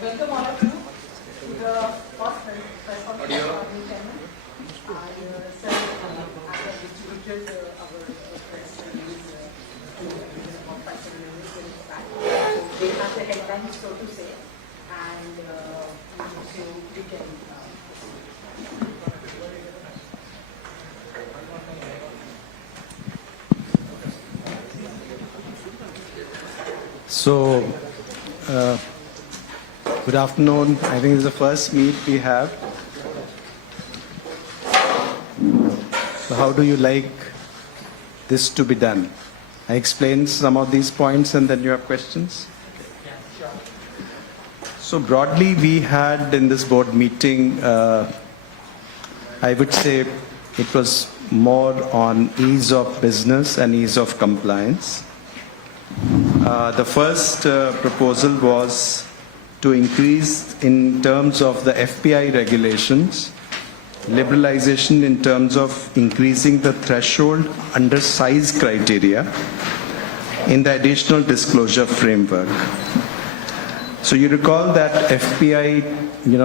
Welcome all of you to the first press conference of the chairman. Sir, I have distributed our press release to about 5 minutes back. So they have the headlines, so to say, and so we can. Good afternoon. I think it's the first meet we have. So how do you like this to be done? I explained some of these points and then you have questions? So broadly we had in this board meeting, I would say it was more on ease of business and ease of compliance. The first proposal was to increase in terms of the FPI regulations, liberalization in terms of increasing the threshold under size criteria in the additional disclosure framework. So you recall that FPI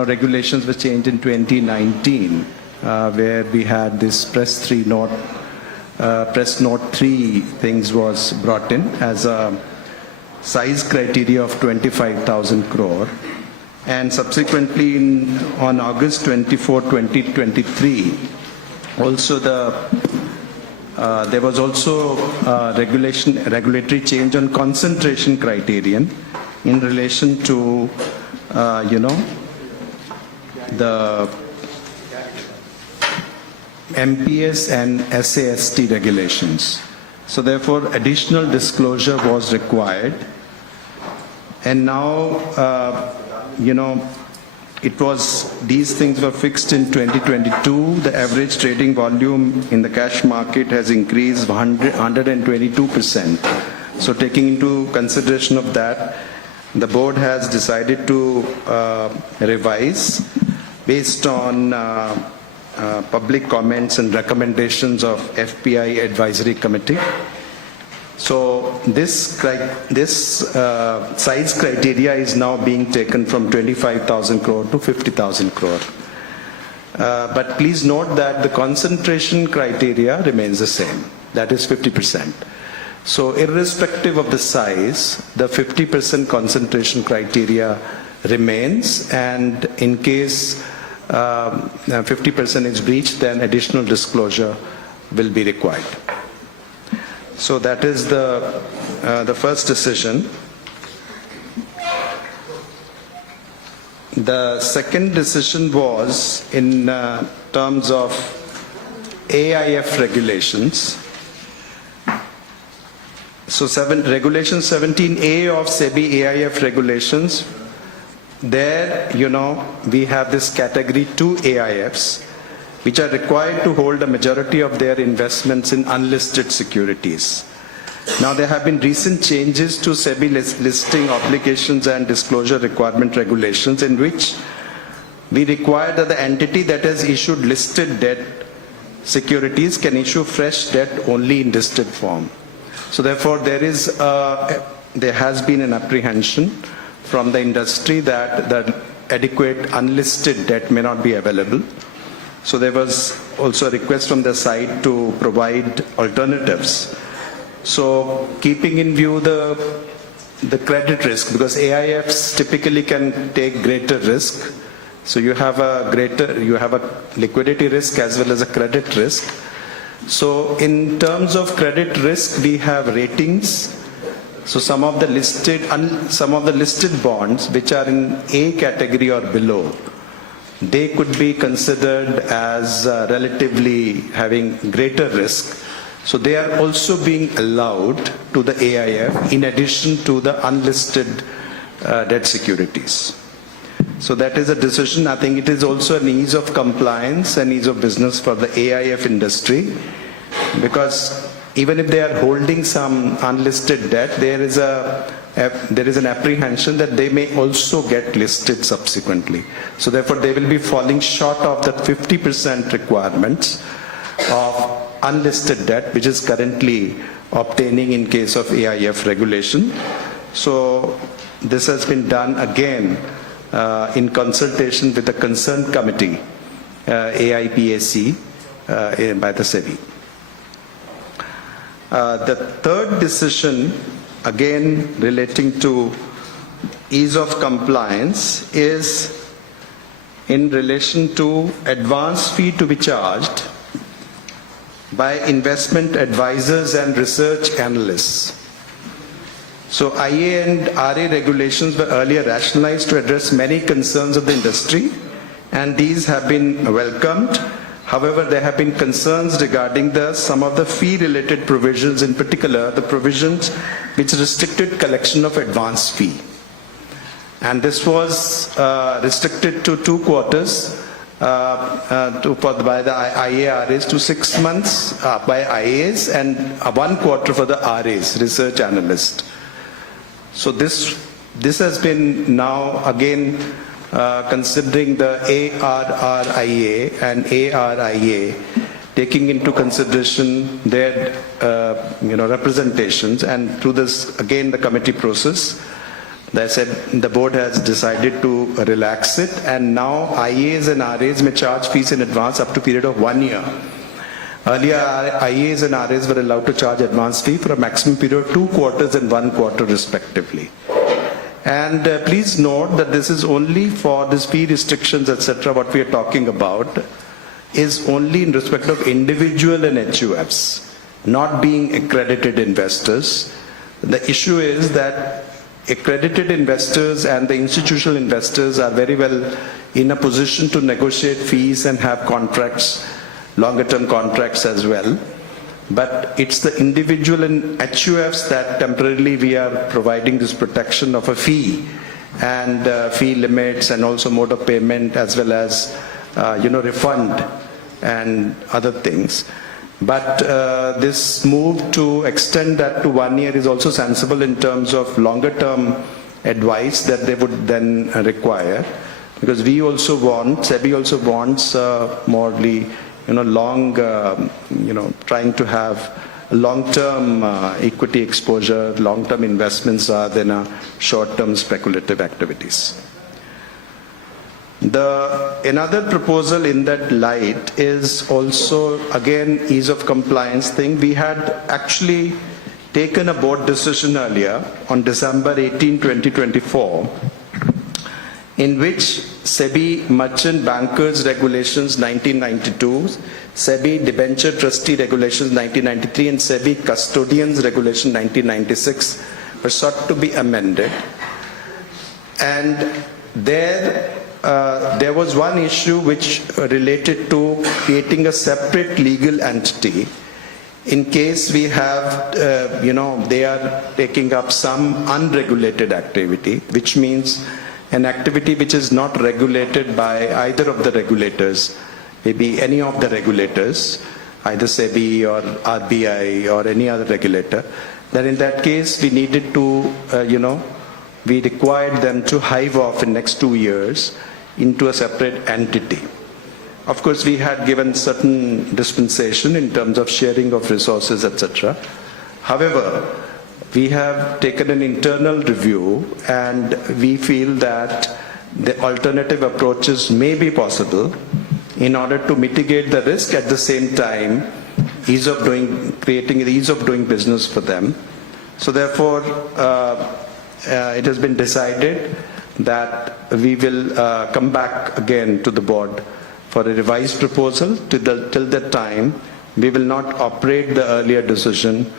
regulations were changed in 2019 where we had this press note 3 things was brought in as a size criteria of 25,000 crore, and subsequently on August 24, 2023, also there was also regulatory change on concentration criterion in relation to the MPS and SAST regulations. So therefore additional disclosure was required. And now, these things were fixed in 2022. The average trading volume in the cash market has increased 122%. So taking into consideration of that, the board has decided to revise based on public comments and recommendations of FPI Advisory Committee. So this size criteria is now being taken from 25,000 crore to 50,000 crore. But please note that the concentration criteria remains the same, that is 50%. So irrespective of the size, the 50% concentration criteria remains, and in case 50% is breached, then additional disclosure will be required. So that is the first decision. The second decision was in terms of AIF regulations. So Regulation 17A of SEBI AIF regulations, there, we have this category 2 AIFs, which are required to hold a majority of their investments in unlisted securities. Now, there have been recent changes to SEBI listing obligations and disclosure requirement regulations, in which we require that the entity that has issued listed debt securities can issue fresh debt only in listed form. So therefore, there has been an apprehension from the industry that the adequate unlisted debt may not be available. So there was also a request from the side to provide alternatives. So keeping in view the credit risk, because AIFs typically can take greater risk. So you have a liquidity risk as well as a credit risk. So in terms of credit risk, we have ratings. So some of the listed bonds which are in A category or below, they could be considered as relatively having greater risk. So they are also being allowed to the AIF in addition to the unlisted debt securities. So that is a decision. I think it is also an ease of compliance and ease of business for the AIF industry, because even if they are holding some unlisted debt, there is an apprehension that they may also get listed subsequently. So therefore, they will be falling short of the 50% requirements of unlisted debt, which is currently obtaining in case of AIF regulation. So this has been done again in consultation with the concerned committee, AIPAC, by the SEBI. The third decision, again relating to ease of compliance, is in relation to advance fee to be charged by investment advisors and research analysts. So IA and RA regulations were earlier rationalized to address many concerns of the industry, and these have been welcomed. However, there have been concerns regarding some of the fee-related provisions, in particular the provisions which restricted collection of advance fee. And this was restricted to 2 quarters by the IARAs, to 6 months by IAs, and 1 quarter for the RAs, research analyst. So this has been now again considering the ARRIA and ARIA, taking into consideration their representations, and through this again the committee process, they said the board has decided to relax it, and now IAs and RAs may charge fees in advance up to a period of 1 year. Earlier, IAs and RAs were allowed to charge advance fee for a maximum period of 2 quarters and 1 quarter respectively. And please note that this is only for this fee restrictions, etc. What we are talking about is only in respect of individual and HUFs, not being accredited investors. The issue is that accredited investors and the institutional investors are very well in a position to negotiate fees and have contracts, longer term contracts as well. But it's the individual and HUFs that temporarily we are providing this protection of a fee and fee limits, and also mode of payment, as well as refund and other things. But this move to extend that to 1 year is also sensible in terms of longer term advice that they would then require, because we also want, SEBI also wants morely trying to have long-term equity exposure, long-term investments rather than short-term speculative activities. Another proposal in that light is also again ease of compliance thing. We had actually taken a board decision earlier on December 18, 2024, in which SEBI Merchant Bankers Regulations 1992, SEBI Debenture Trustee Regulations 1993, and SEBI Custodians Regulation 1996 were sought to be amended. And there was one issue which related to creating a separate legal entity in case we have, they are taking up some unregulated activity, which means an activity which is not regulated by either of the regulators, maybe any of the regulators, either SEBI or RBI or any other regulator. Then in that case, we needed to, we required them to hive off in next 2 years into a separate entity. Of course, we had given certain dispensation in terms of sharing of resources, etc. However, we have taken an internal review, and we feel that the alternative approaches may be possible in order to mitigate the risk, at the same time creating the ease of doing business for them. So therefore, it has been decided that we will come back again to the board for a revised proposal. Till that time, we will not operate the earlier decision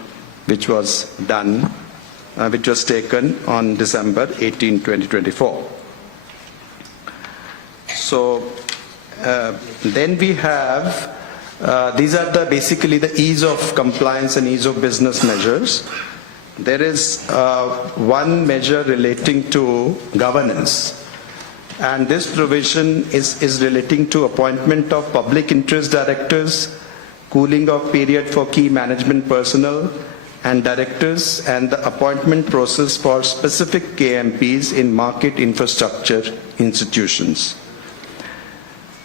which was done, which was taken on December 18, 2024. So then we have, these are basically the ease of compliance and ease of business measures. There is one measure relating to governance. And this provision is relating to appointment of public interest directors, cooling off period for key management personnel and directors, and the appointment process for specific KMPs in market infrastructure institutions.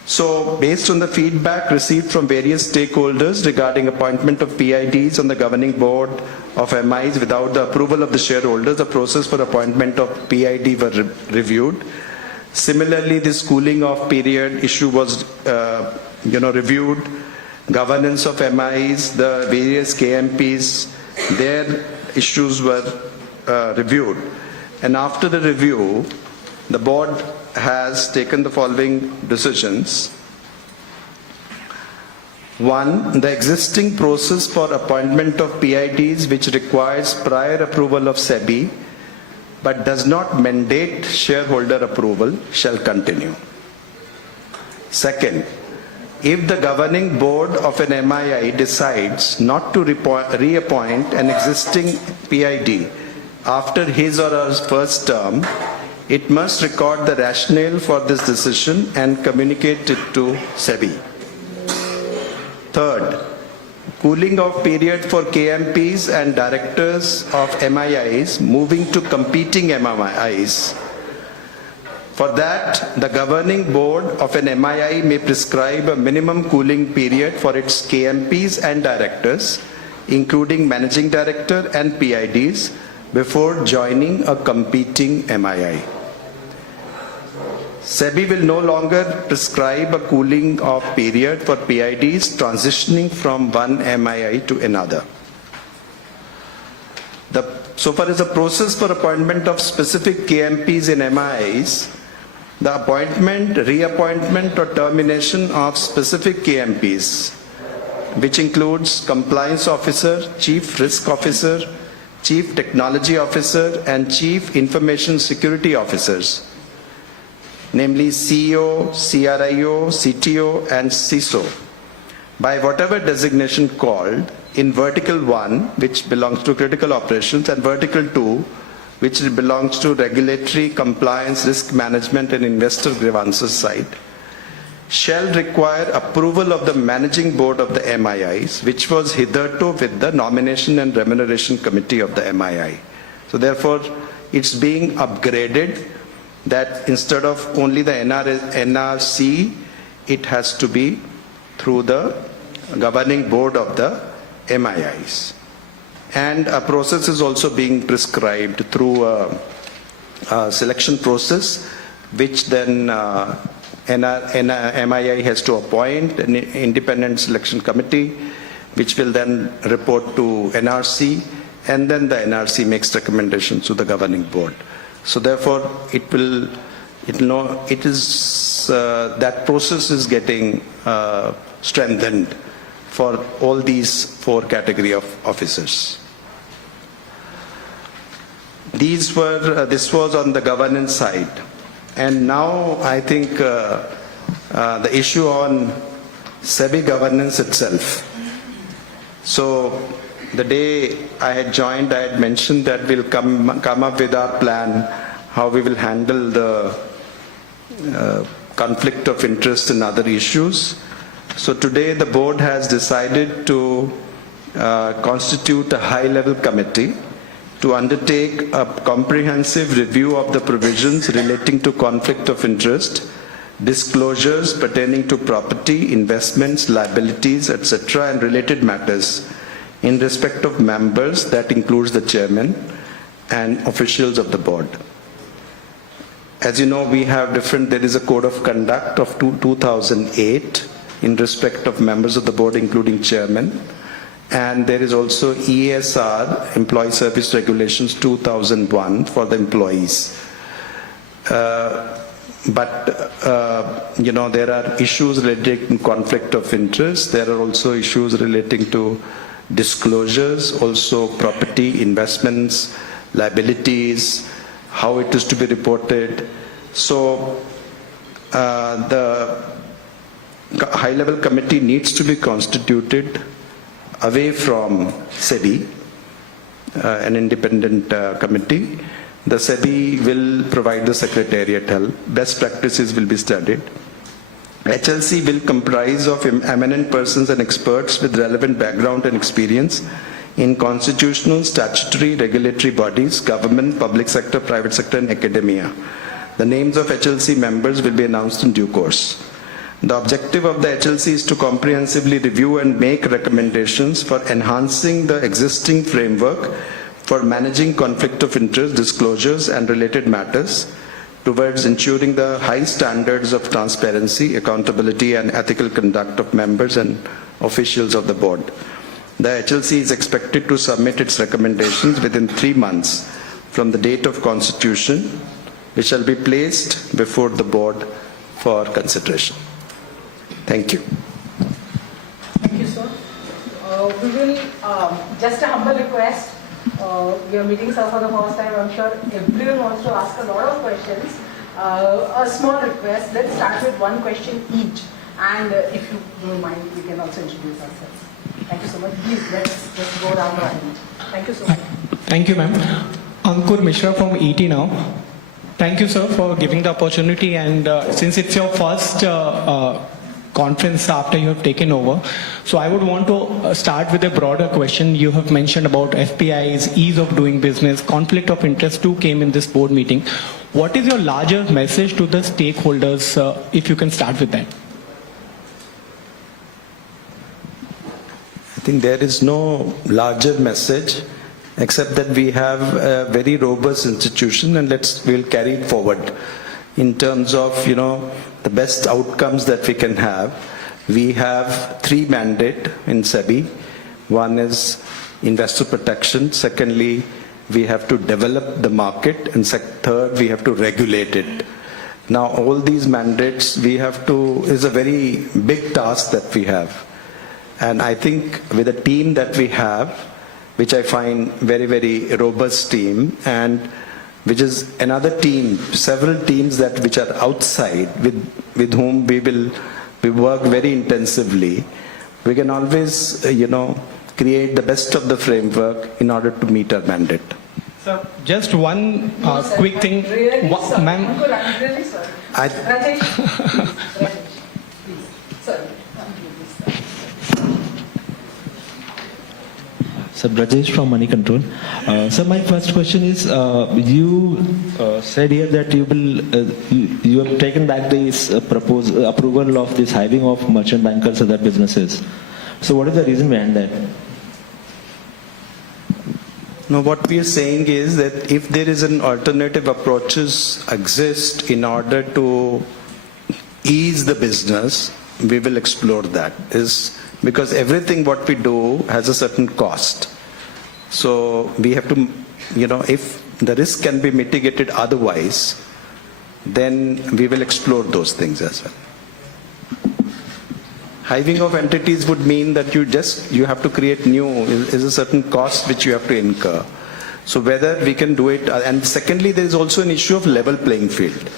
So, based on the feedback received from various stakeholders regarding appointment of PIDs on the governing board of MIs without the approval of the shareholders, the process for appointment of PID were reviewed. Similarly, this cooling off period issue was, reviewed. Governance of MIs, the various KMPs, their issues were reviewed. And after the review, the board has taken the following decisions. One, the existing process for appointment of PIDs, which requires prior approval of SEBI but does not mandate shareholder approval, shall continue. Second, if the governing board of an MII decides not to reappoint an existing PID after his or her first term, it must record the rationale for this decision and communicate it to SEBI. Third, cooling off period for KMPs and directors of MIIs moving to competing MIIs. For that, the governing board of an MII may prescribe a minimum cooling period for its KMPs and directors, including managing director and PIDs, before joining a competing MII. SEBI will no longer prescribe a cooling off period for PIDs transitioning from one MII to another. So far as the process for appointment of specific KMPs in MIIs, the appointment, reappointment or termination of specific KMPs, which includes compliance officer, chief risk officer, chief technology officer and chief information security officers, namely CEO, CRIO, CTO and CISO, by whatever designation called in vertical 1, which belongs to critical operations, and vertical 2, which belongs to regulatory, compliance, risk management and investor grievances side, shall require approval of the managing board of the MIIs, which was hitherto with the nomination and remuneration committee of the MII. So therefore, it's being upgraded that instead of only the NRC, it has to be through the governing board of the MIIs. And a process is also being prescribed through a selection process, which then MII has to appoint an independent selection committee, which will then report to NRC, and then the NRC makes recommendations to the governing board. So therefore, that process is getting strengthened for all these 4 category of officers. This was on the governance side. And now I think the issue on SEBI governance itself. So the day I had joined, I had mentioned that we'll come up with our plan, how we will handle the conflict of interest and other issues. So today the board has decided to constitute a high-level committee to undertake a comprehensive review of the provisions relating to conflict of interest, disclosures pertaining to property, investments, liabilities, etc., and related matters in respect of members, that includes the chairman and officials of the board. As you know, we have there is a code of conduct of 2008 in respect of members of the board, including chairman. And there is also ESR, Employee Service Regulations 2001 for the employees. There are issues relating to conflict of interest. There are also issues relating to disclosures, also property, investments, liabilities, how it is to be reported. So the high-level committee needs to be constituted away from SEBI, an independent committee, The SEBI will provide the secretariat help. Best practices will be studied. HLC will comprise of eminent persons and experts with relevant background and experience in constitutional, statutory, regulatory bodies, government, public sector, private sector, and academia. The names of HLC members will be announced in due course. The objective of the HLC is to comprehensively review and make recommendations for enhancing the existing framework for managing conflict of interest, disclosures, and related matters towards ensuring the high standards of transparency, accountability, and ethical conduct of members and officials of the board. The HLC is expected to submit its recommendations within 3 months from the date of constitution, which shall be placed before the board for consideration. Thank you. Thank you, sir. We will, just a humble request, we are meeting sir for the first time. I'm sure everyone wants to ask a lot of questions. A small request, let's start with one question each. And if you don't mind, we can also introduce ourselves. Thank you so much. Please, let's just go down the line. Thank you so much. Thank you, ma'am. Ankur Mishra from ET Now. Thank you, sir, for giving the opportunity. And since it's your first conference after you have taken over, so I would want to start with a broader question. You have mentioned about FPIs, ease of doing business, conflict of interest too came in this board meeting. What is your larger message to the stakeholders, if you can start with that? I think there is no larger message except that we have a very robust institution, and we'll carry it forward in terms of, the best outcomes that we can have. We have 3 mandates in SEBI. One is investor protection. Secondly, we have to develop the market. And third, we have to regulate it. Now, all these mandates is a very big task that we have. And I think with the team that we have, which I find very, very robust team, and which is another team, several teams which are outside with whom we work very intensively, we can always, create the best of the framework in order to meet our mandate. So just one quick thing, ma'am. I'm really sorry. Rajesh, please. Sorry. Sir, Rajesh from Money Control. Sir, my first question is, you said here that you have taken back this approval of this hiring of merchant bankers and other businesses. So what is the reason behind that? No, what we are saying is that if there is an alternative approaches exist in order to ease the business, we will explore that. Because everything what we do has a certain cost. So we have to, if the risk can be mitigated otherwise, then we will explore those things as well. Hiving of entities would mean that you have to create new, is a certain cost which you have to incur. So whether we can do it, and secondly, there is also an issue of level playing field.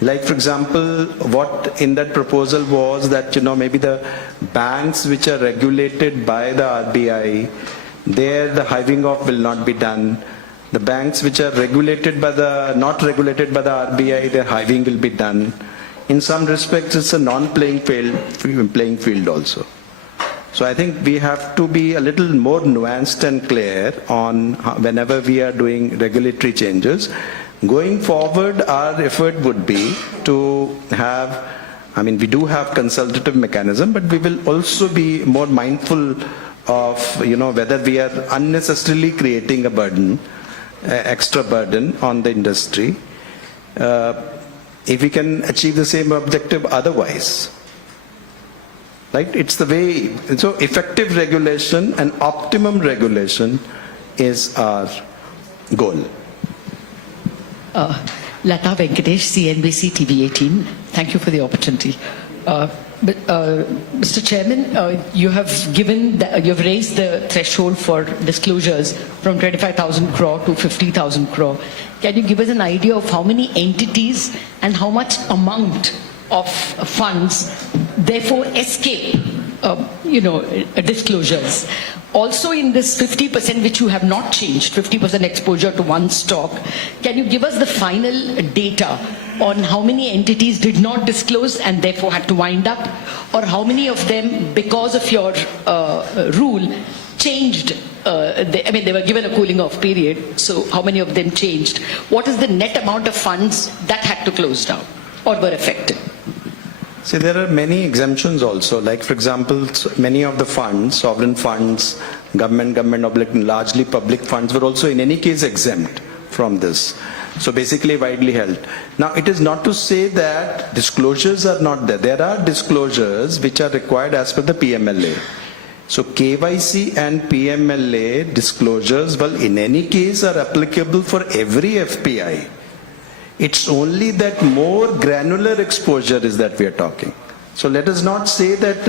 Like, for example, what in that proposal was that, maybe the banks which are regulated by the RBI, there the hiving off will not be done. The banks which are not regulated by the RBI, their hiving will be done. In some respects, it's a non-playing field also. So I think we have to be a little more nuanced and clear on whenever we are doing regulatory changes. Going forward, our effort would be to have, we do have consultative mechanism, but we will also be more mindful of, whether we are unnecessarily creating a burden, extra burden on the industry, if we can achieve the same objective otherwise. Right? It's the way, so effective regulation and optimum regulation is our goal. Lata Venkatesh, CNBC TV 18. Thank you for the opportunity. Mr. Chairman, you have raised the threshold for disclosures from 25,000 crore to 50,000 crore. Can you give us an idea of how many entities and how much amount of funds therefore escape, disclosures? Also in this 50% which you have not changed, 50% exposure to one stock, can you give us the final data on how many entities did not disclose and therefore had to wind up, or how many of them, because of your rule, changed? They were given a cooling off period, so how many of them changed? What is the net amount of funds that had to close down or were affected? See, there are many exemptions also. Like, for example, many of the funds, sovereign funds, government largely public funds, were also in any case exempt from this. So basically widely held. Now, it is not to say that disclosures are not there. There are disclosures which are required as per the PMLA. So KYC and PMLA disclosures, well, in any case are applicable for every FPI. It's only that more granular exposure is that we are talking. So let us not say that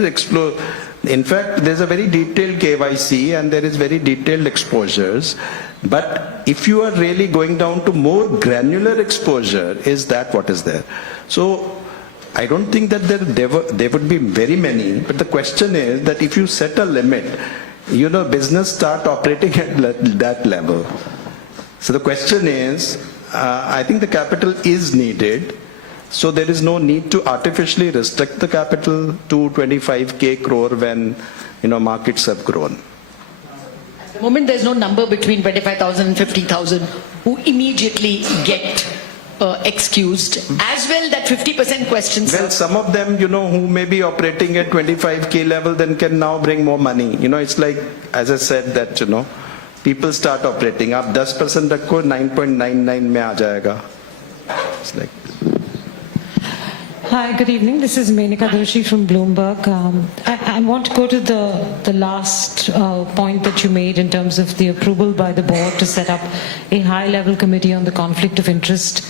in fact, there's a very detailed KYC and there is very detailed exposures. But if you are really going down to more granular exposure, is that what is there? So I don't think that there would be very many, but the question is that if you set a limit, business start operating at that level. So the question is, I think the capital is needed, so there is no need to artificially restrict the capital to 25k crore when markets have grown. At the moment, there's no number between 25,000 and 50,000 who immediately get excused. As well, that 50% questions. Well, some of them, who may be operating at 25k level, then can now bring more money. It's like, as I said, that people start operating. आप 10% रखो 9.99 में आ जाएगा. It's like. Hi, good evening. This is Menika Doshi from Bloomberg. I want to go to the last point that you made in terms of the approval by the board to set up a high-level committee on the conflict of interest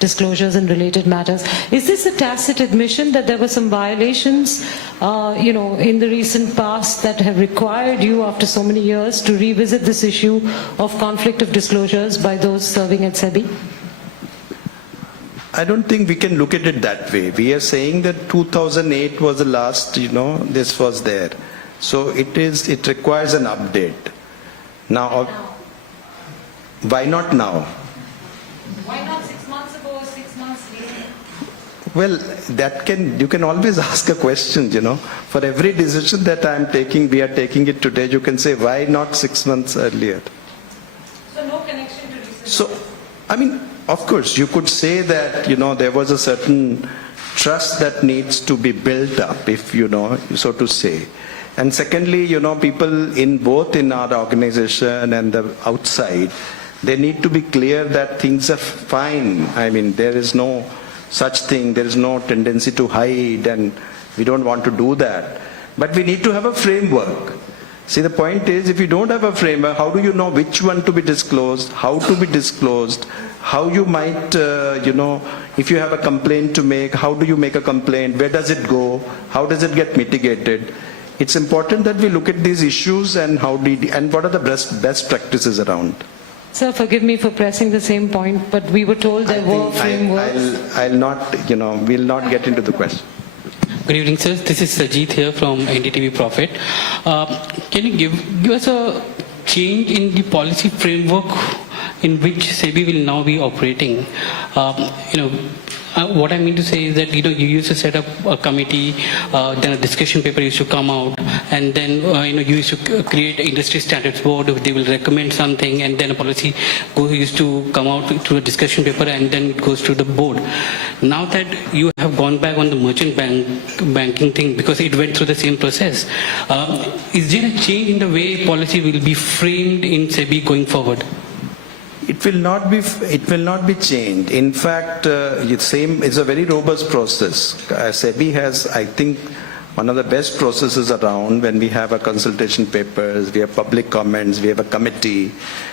disclosures and related matters. Is this a tacit admission that there were some violations, in the recent past that have required you, after so many years, to revisit this issue of conflict of disclosures by those serving at SEBI? I don't think we can look at it that way. We are saying that 2008 was the last, this was there. So it requires an update. Now, why not now? Why not 6 months ago or 6 months later? Well, you can always ask a question, For every decision that I'm taking, we are taking it today, you can say, why not 6 months earlier? So no connection to research? So, of course, you could say that, there was a certain trust that needs to be built up, if, so to say. And secondly, people in our organization and the outside, they need to be clear that things are fine. There is no such thing, there is no tendency to hide, and we don't want to do that. But we need to have a framework. See, the point is, if you don't have a framework, how do you know which one to be disclosed, how to be disclosed, how you might, if you have a complaint to make, how do you make a complaint, where does it go, how does it get mitigated? It's important that we look at these issues and what are the best practices around. Sir, forgive me for pressing the same point, but we were told there were frameworks. I'll not, we'll not get into the question. Good evening, sir. This is Sajid here from NDTV Profit. Can you give us a change in the policy framework in which SEBI will now be operating? What I mean to say is that you used to set up a committee, then a discussion paper used to come out, and then you used to create an industry standards board. They will recommend something, and then a policy used to come out through a discussion paper, and then it goes to the board. Now that you have gone back on the merchant banking thing because it went through the same process, is there a change in the way policy will be framed in SEBI going forward? It will not be changed. In fact, it's a very robust process. SEBI has, I think, one of the best processes around when we have a consultation papers, we have public comments, we have a committee,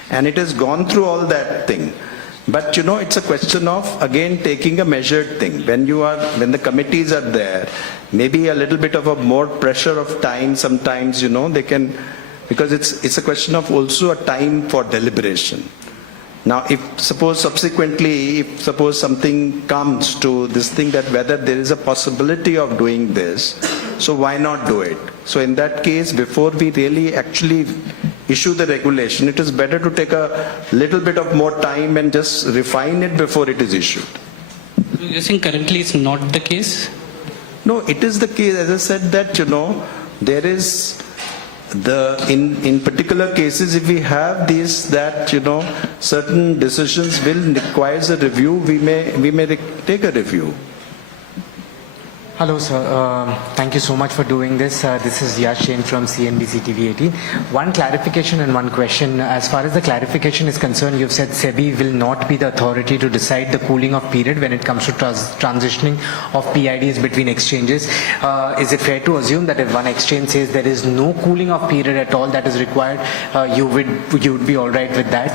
and it has gone through all that thing. But it's a question of, again, taking a measured thing. When the committees are there, maybe a little bit of a more pressure of time sometimes, they can, because it's a question of also a time for deliberation. Now, if suppose something comes to this thing that whether there is a possibility of doing this, so why not do it? So in that case, before we really actually issue the regulation, it is better to take a little bit of more time and just refine it before it is issued. You're saying currently it's not the case? No, it is the case. As I said that, there is in particular cases, if we have these, that, certain decisions will requires a review, we may take a review. Hello, sir. Thank you so much for doing this. This is Yash Jain from CNBC TV 18. One clarification and one question. As far as the clarification is concerned, you've said SEBI will not be the authority to decide the cooling off period when it comes to transitioning of PIDs between exchanges. Is it fair to assume that if one exchange says there is no cooling off period at all that is required, you would be all right with that?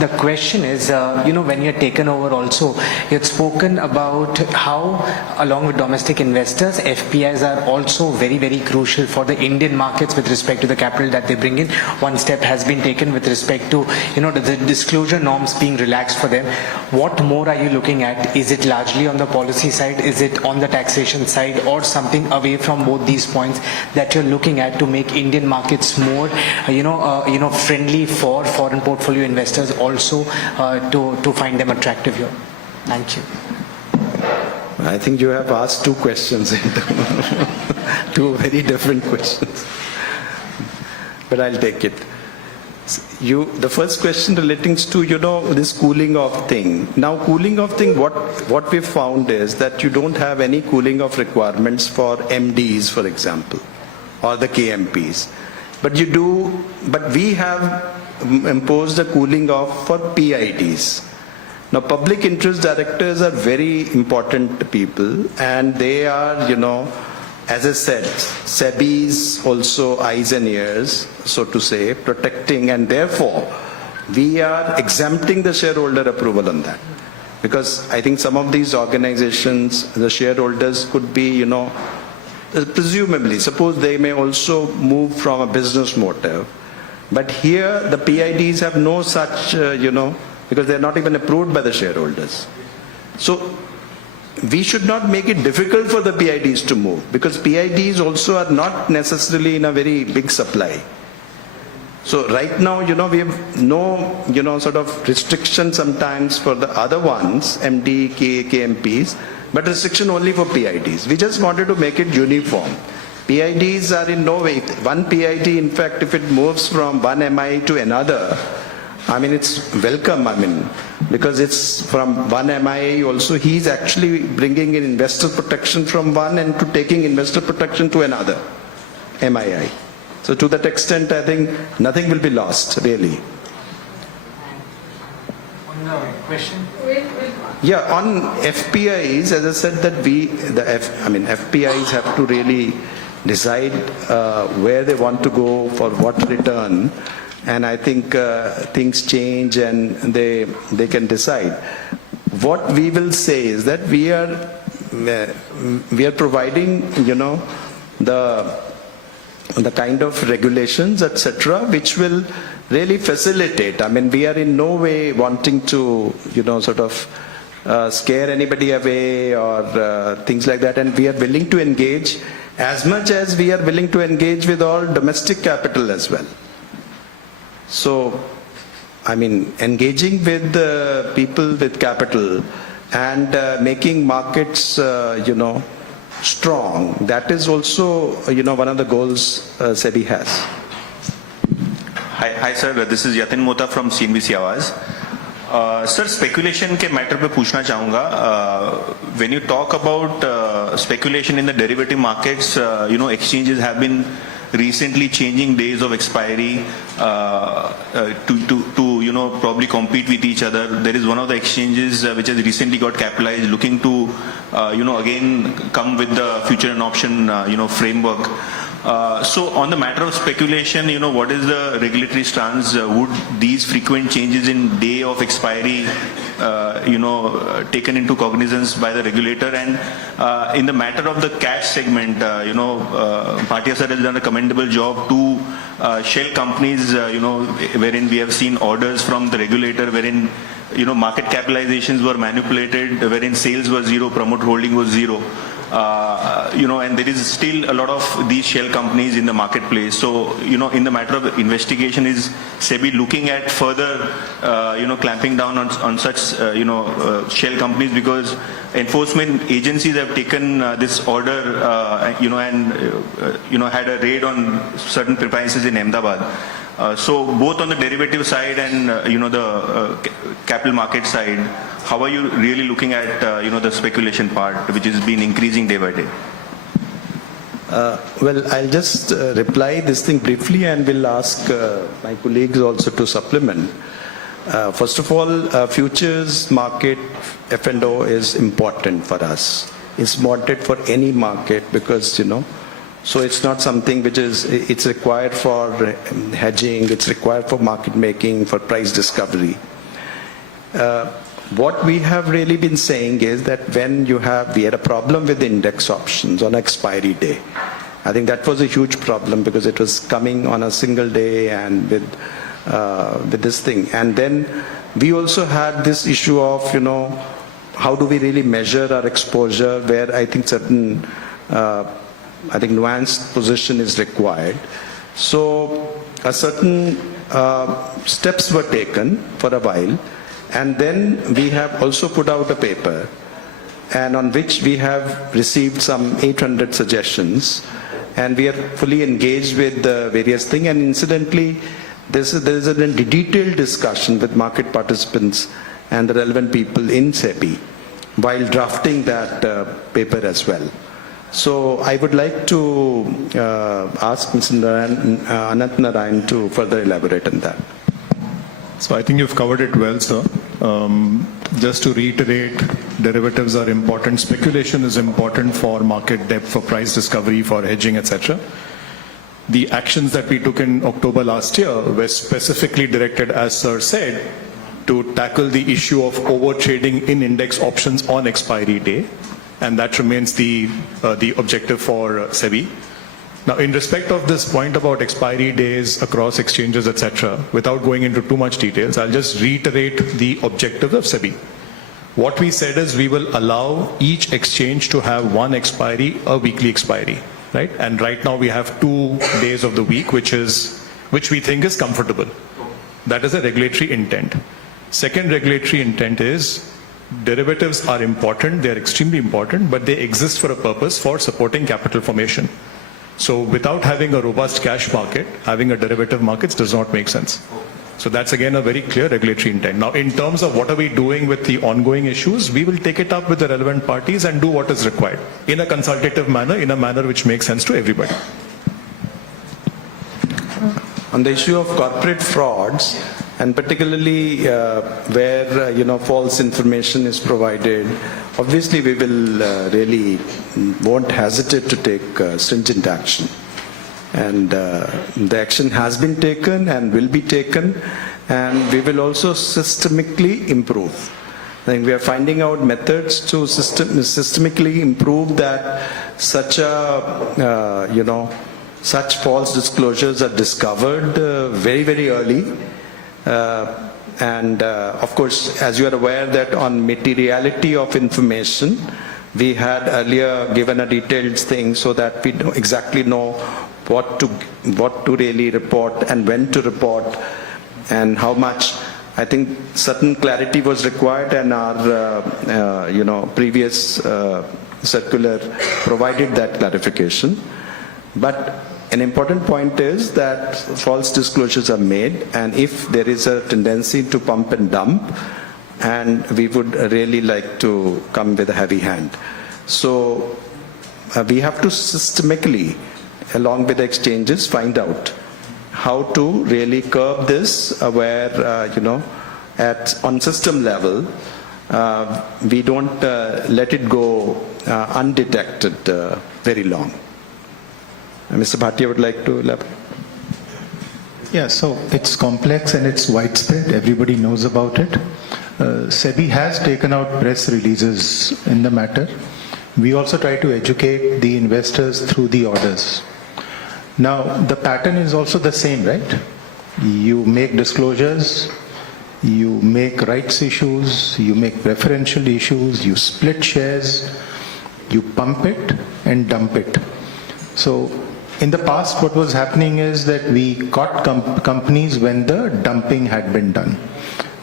The question is, when you're taken over also, you had spoken about how, along with domestic investors, FPIs are also very, very crucial for the Indian markets with respect to the capital that they bring in. One step has been taken with respect to, the disclosure norms being relaxed for them. What more are you looking at? Is it largely on the policy side? Is it on the taxation side, or something away from both these points that you're looking at to make Indian markets more, friendly for foreign portfolio investors also to find them attractive here? Thank you. I think you have asked two questions, two very different questions, but I'll take it. The first question relating to, this cooling off thing. Now, cooling off thing, what we found is that you don't have any cooling off requirements for MDs, for example, or the KMPs. But we have imposed a cooling off for PIDs. Now, public interest directors are very important people, and they are, as I said, SEBI's also eyes and ears, so to say, protecting, and therefore we are exempting the shareholder approval on that. Because I think some of these organizations, the shareholders could be, presumably, suppose they may also move from a business motive. But here the PIDs have no such, because they are not even approved by the shareholders. So we should not make it difficult for the PIDs to move, because PIDs also are not necessarily in a very big supply. So right now, we have no, sort of restriction sometimes for the other ones, MD, KMPs, but restriction only for PIDs. We just wanted to make it uniform. PIDs are in no way, one PID, in fact, if it moves from one MI to another, it's welcome, because it's from one MI also, he's actually bringing in investor protection from one and to taking investor protection to another MII. So to that extent, I think nothing will be lost, really. On the question? Yeah, on FPIs, as I said, that FPIs have to really decide where they want to go for what return. And I think things change and they can decide. What we will say is that we are providing, the kind of regulations, etc., which will really facilitate. We are in no way wanting to, scare anybody away or things like that. And we are willing to engage as much as we are willing to engage with all domestic capital as well. So, engaging with people with capital and making markets, strong, that is also, one of the goals SEBI has. Hi sir, this is Yatin Mota from CNBC Awaz. Sir, speculation के matter पे पूछना चाहूँगा. When you talk about speculation in the derivative markets, exchanges have been recently changing days of expiry to probably compete with each other. There is one of the exchanges which has recently got capitalized, looking to again come with the future and option framework. So on the matter of speculation, what is the regulatory stance? Would these frequent changes in day of expiry taken into cognizance by the regulator? And in the matter of the cash segment, Bhatia sir has done a commendable job to shell companies, wherein we have seen orders from the regulator, wherein market capitalizations were manipulated, wherein sales were zero, promote holding was zero. And there is still a lot of these shell companies in the marketplace. So, in the matter of investigation, is SEBI looking at further, clamping down on such, shell companies, because enforcement agencies have taken this order, had a raid on certain premises in Ahmedabad. So both on the derivative side and the capital market side, how are you really looking at the speculation part, which has been increasing day by day? Well, I'll just reply this thing briefly, and will ask my colleagues also to supplement. First of all, futures market F&O is important for us. It's important for any market because, so it's not something which it's required for hedging, it's required for market making, for price discovery. What we have really been saying is that when we had a problem with index options on expiry day. I think that was a huge problem because it was coming on a single day and with this thing. And then we also had this issue of, how do we really measure our exposure, where I think certain nuanced position is required. So a certain steps were taken for a while, and then we have also put out a paper, and on which we have received some 800 suggestions, and we are fully engaged with the various things. And incidentally, there is a detailed discussion with market participants and the relevant people in SEBI while drafting that paper as well. So I would like to ask Mr. Anant Narayan to further elaborate on that. So I think you've covered it well, sir. Just to reiterate, derivatives are important. Speculation is important for market depth, for price discovery, for hedging, etc. The actions that we took in October last year were specifically directed, as sir said, to tackle the issue of over-trading in index options on expiry day. And that remains the objective for SEBI. Now, in respect of this point about expiry days across exchanges, etc., without going into too much details, I'll just reiterate the objective of SEBI. What we said is we will allow each exchange to have one expiry, a weekly expiry, right? And right now we have 2 days of the week, which we think is comfortable. That is a regulatory intent. Second regulatory intent is derivatives are important, they're extremely important, but they exist for a purpose, for supporting capital formation. So without having a robust cash market, having a derivative markets does not make sense. So that's again a very clear regulatory intent. Now, in terms of what are we doing with the ongoing issues, we will take it up with the relevant parties and do what is required in a consultative manner, in a manner which makes sense to everybody. On the issue of corporate frauds, and particularly where false information is provided, obviously we will really won't hesitate to take stringent action. And the action has been taken and will be taken, and we will also systemically improve. I think we are finding out methods to systemically improve that such false disclosures are discovered very, very early. Of course, as you are aware that on materiality of information, we had earlier given a detailed thing so that we exactly know what to really report and when to report and how much. I think certain clarity was required, and our previous circular provided that clarification. But an important point is that false disclosures are made, and if there is a tendency to pump and dump, and we would really like to come with a heavy hand. So we have to systemically, along with the exchanges, find out how to really curb this where, on system level, we don't let it go undetected very long. Mr. Bhatia would like to elaborate. Yeah, so it's complex and it's widespread. Everybody knows about it. SEBI has taken out press releases in the matter. We also try to educate the investors through the orders. Now, the pattern is also the same, right? You make disclosures, you make rights issues, you make preferential issues, you split shares. You pump it and dump it. So in the past, what was happening is that we caught companies when the dumping had been done.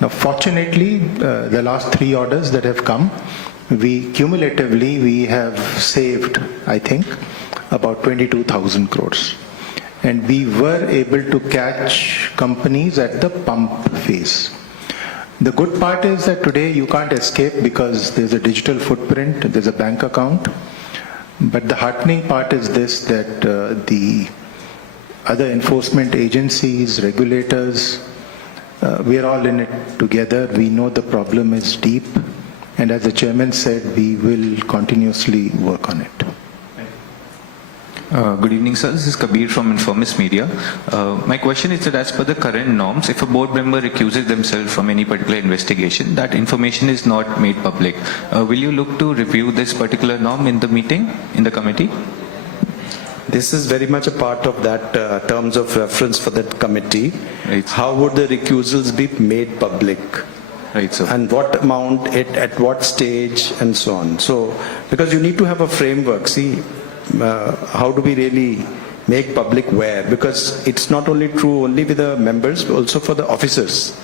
Now, fortunately, the last 3 orders that have come, cumulatively we have saved, I think, about 22,000 crores. And we were able to catch companies at the pump phase. The good part is that today you can't escape because there's a digital footprint, there's a bank account. But the heartening part is this, that the other enforcement agencies, regulators, we are all in it together. We know the problem is deep. And as the chairman said, we will continuously work on it. Good evening, sir. This is Kabir from Informis Media. My question is that as per the current norms, if a board member recuses themselves from any particular investigation, that information is not made public. Will you look to review this particular norm in the meeting, in the committee? This is very much a part of that terms of reference for that committee. Right. How would the recusals be made public? Right, sir. And what amount, at what stage, and so on. So, because you need to have a framework. See, how do we really make public where? Because it's not only true only with the members, but also for the officers.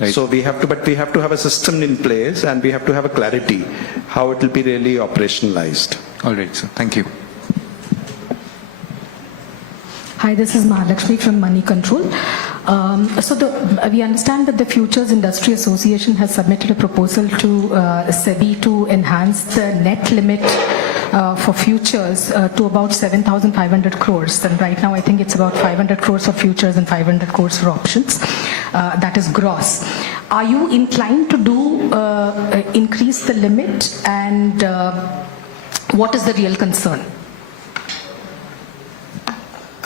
Right. So we have to have a system in place, and we have to have a clarity how it will be really operationalized. All right, sir. Thank you. Hi, this is Mahalakshmi from Money Control. We understand that the Futures Industry Association has submitted a proposal to SEBI to enhance the net limit for futures to about 7,500 crores. And right now I think it's about 500 crores for futures and 500 crores for options. That is gross. Are you inclined to increase the limit, and what is the real concern?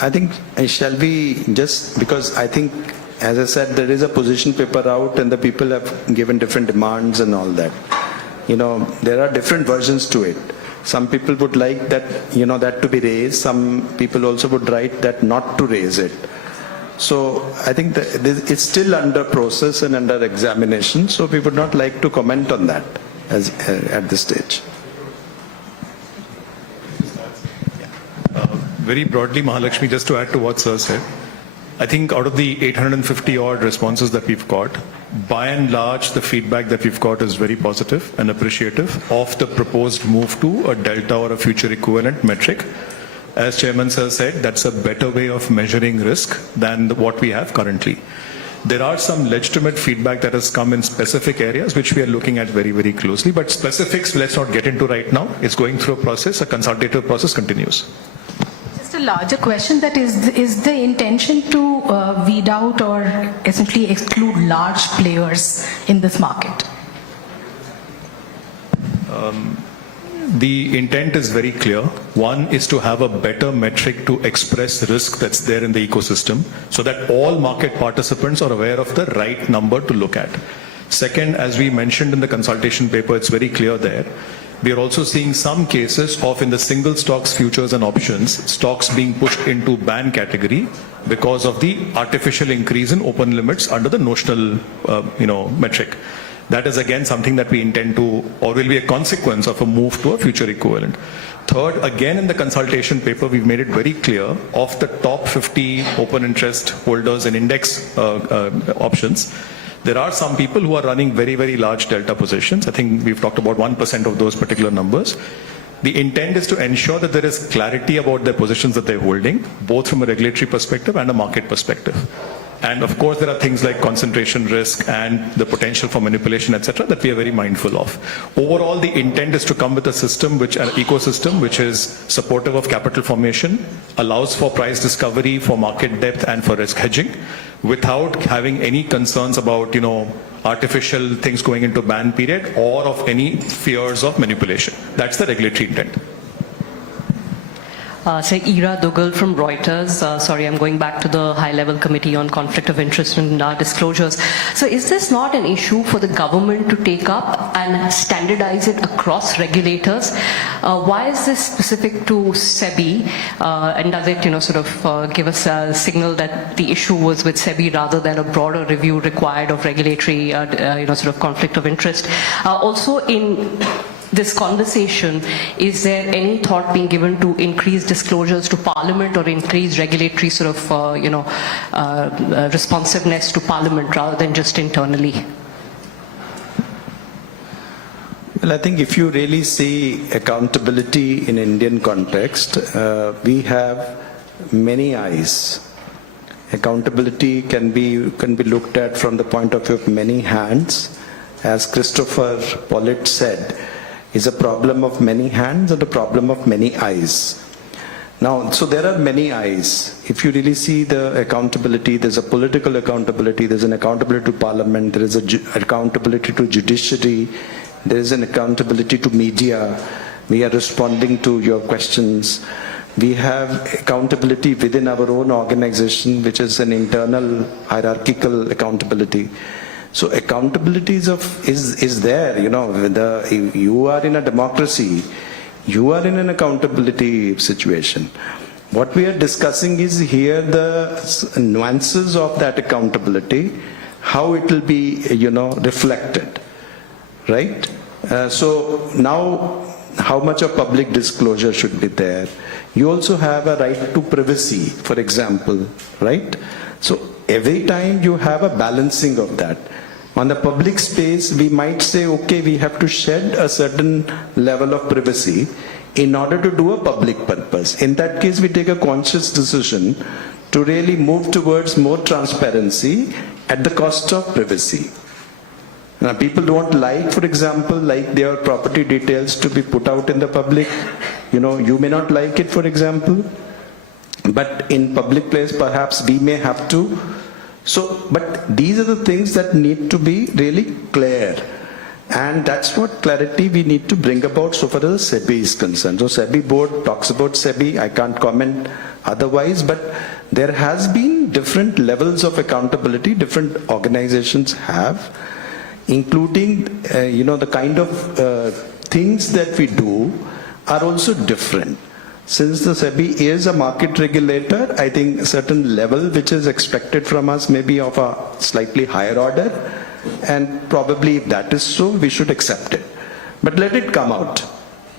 I think, shall we just, because I think, as I said, there is a position paper out and the people have given different demands and all that. You know, there are different versions to it. Some people would like that, that to be raised. Some people also would write that not to raise it. So I think that it's still under process and under examination. So we would not like to comment on that at this stage. Very broadly, Mahalakshmi, just to add to what Sir said, I think out of the 850 odd responses that we've got, by and large, the feedback that we've got is very positive and appreciative of the proposed move to a delta or a future equivalent metric. As Chairman Sir said, that's a better way of measuring risk than what we have currently. There are some legitimate feedback that has come in specific areas which we are looking at very, very closely, but specifics let's not get into right now. It's going through a process, a consultative process continues. A larger question, that is the intention to weed out or essentially exclude large players in this market? The intent is very clear. One is to have a better metric to express risk that's there in the ecosystem so that all market participants are aware of the right number to look at. Second, as we mentioned in the consultation paper, it's very clear there. We are also seeing some cases of, in the single stocks, futures and options, stocks being pushed into ban category because of the artificial increase in open limits under the notional, metric. That is again something that we intend to, or will be a consequence of a move to a future equivalent. Third, again in the consultation paper, we've made it very clear of the top 50 open interest holders in index options. There are some people who are running very, very large delta positions. I think we've talked about 1% of those particular numbers. The intent is to ensure that there is clarity about their positions that they're holding, both from a regulatory perspective and a market perspective. And of course, there are things like concentration risk and the potential for manipulation, etc., that we are very mindful of. Overall, the intent is to come with a system, an ecosystem which is supportive of capital formation, allows for price discovery, for market depth, and for risk hedging, without having any concerns about, artificial things going into ban period or of any fears of manipulation. That's the regulatory intent. Ira Dugal from Reuters. Sorry, I'm going back to the high-level committee on conflict of interest and disclosures. So is this not an issue for the government to take up and standardize it across regulators? Why is this specific to SEBI? And does it, give us a signal that the issue was with SEBI rather than a broader review required of regulatory, conflict of interest? Also, in this conversation, is there any thought being given to increase disclosures to Parliament or increase regulatory sort of, responsiveness to Parliament rather than just internally? Well, I think if you really see accountability in Indian context, we have many eyes. Accountability can be looked at from the point of view of many hands. As Christopher Pollitt said, is a problem of many hands and a problem of many eyes. Now, so there are many eyes. If you really see the accountability, there's a political accountability, there's an accountability to Parliament, there is an accountability to judiciary, there is an accountability to media. We are responding to your questions. We have accountability within our own organization, which is an internal hierarchical accountability. So accountability is there, you know, you are in a democracy, you are in an accountability situation. What we are discussing is here the nuances of that accountability, how it will be, you know, reflected, right? So now, how much of public disclosure should be there? You also have a right to privacy, for example, right? So every time you have a balancing of that. On the public space, we might say, okay, we have to shed a certain level of privacy in order to do a public purpose. In that case, we take a conscious decision to really move towards more transparency at the cost of privacy. Now, people don't like, for example, like their property details to be put out in the public. You know, you may not like it, for example, but in public place, perhaps we may have to. So, but these are the things that need to be really clear. And that's what clarity we need to bring about so far as SEBI is concerned. So SEBI board talks about SEBI, I can't comment otherwise, but there has been different levels of accountability different organizations have, including, you know, the kind of things that we do are also different. Since the SEBI is a market regulator, I think a certain level which is expected from us may be of a slightly higher order, and probably if that is so, we should accept it. But let it come out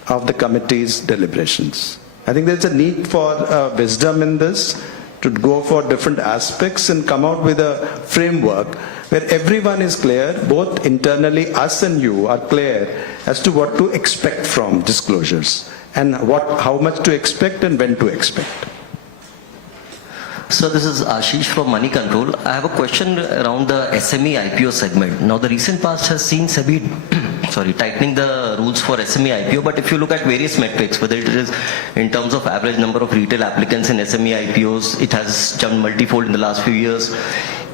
of the committee's deliberations. I think there's a need for wisdom in this, to go for different aspects and come out with a framework where everyone is clear, both internally, us and you are clear as to what to expect from disclosures and how much to expect and when to expect. So this is Ashish from Money Control. I have a question around the SME IPO segment. Now the recent past has seen SEBI tightening the rules for SME IPO, but if you look at various metrics, whether it is in terms of average number of retail applicants in SME IPOs, it has jumped multifold in the last few years.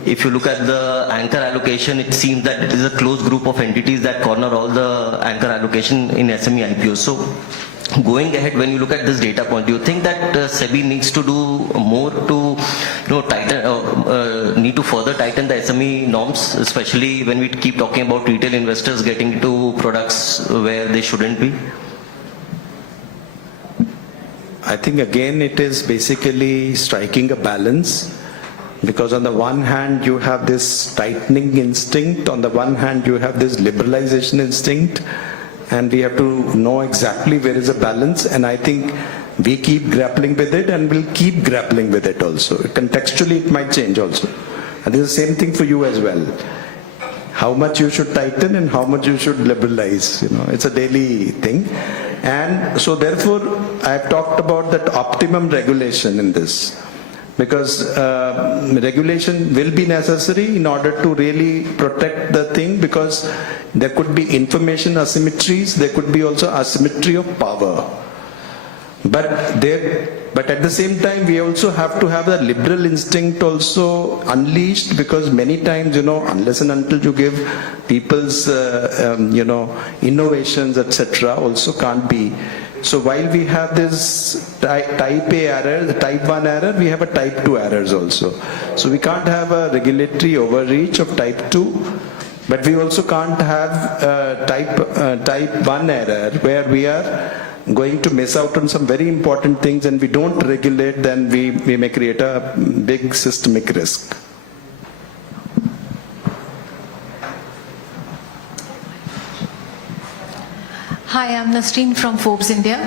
If you look at the anchor allocation, it seems that it is a closed group of entities that corner all the anchor allocation in SME IPOs. So going ahead, when you look at this data point, do you think that SEBI needs to do more to, need to further tighten the SME norms, especially when we keep talking about retail investors getting into products where they shouldn't be? I think again it is basically striking a balance, because on the one hand you have this tightening instinct, on the one hand you have this liberalization instinct, and we have to know exactly where is a balance, and I think we keep grappling with it and we'll keep grappling with it also. Contextually it might change also. And this is the same thing for you as well. How much you should tighten and how much you should liberalize, you know, it's a daily thing. And so therefore I've talked about that optimum regulation in this, because regulation will be necessary in order to really protect the thing, because there could be information asymmetries, there could be also asymmetry of power. But at the same time, we also have to have the liberal instinct also unleashed, because many times, you know, unless and until you give people's, you know, innovations, etc., also can't be. So while we have this type A error, the type 1 error, we have a type 2 errors also. So we can't have a regulatory overreach of type 2, but we also can't have type 1 error where we are going to miss out on some very important things, and we don't regulate, then we may create a big systemic risk. Hi, I'm Nasreen from Forbes India.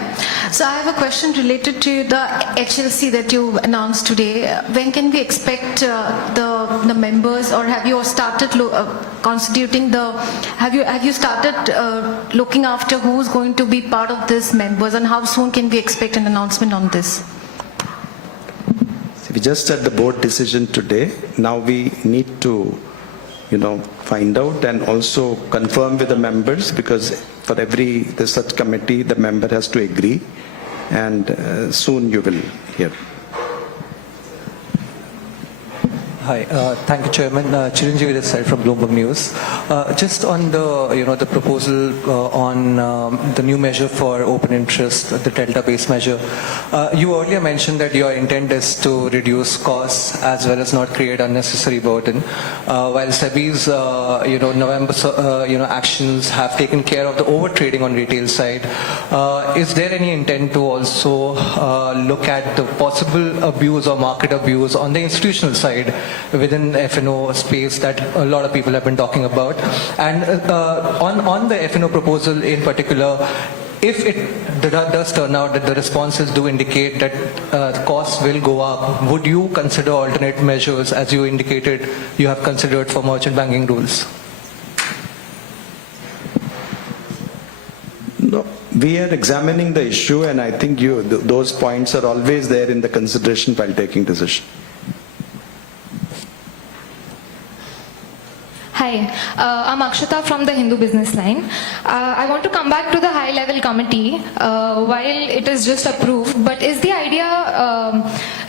So I have a question related to the HLC that you announced today. When can we expect the members, or have you started constituting the? Have you started looking after who's going to be part of this members, and how soon can we expect an announcement on this? We just had the board decision today. Now we need to, find out and also confirm with the members, because for every such committee, the member has to agree, and soon you will hear. Hi, thank you, Chairman. Chiranjeevi this side from Bloomberg News. Just on the proposal on the new measure for open interest, the delta-based measure. You earlier mentioned that your intent is to reduce costs as well as not create unnecessary burden. While SEBI's November actions have taken care of the over trading on retail side, is there any intent to also look at the possible abuse or market abuse on the institutional side within F&O space that a lot of people have been talking about? And on the F&O proposal in particular, if it does turn out that the responses do indicate that costs will go up, would you consider alternate measures, as you indicated you have considered for merchant banking rules? No, we are examining the issue, and I think those points are always there in the consideration while taking decision. Hi, I'm Akshata from the Hindu Business Line. I want to come back to the high-level committee. While it is just approved, but is the idea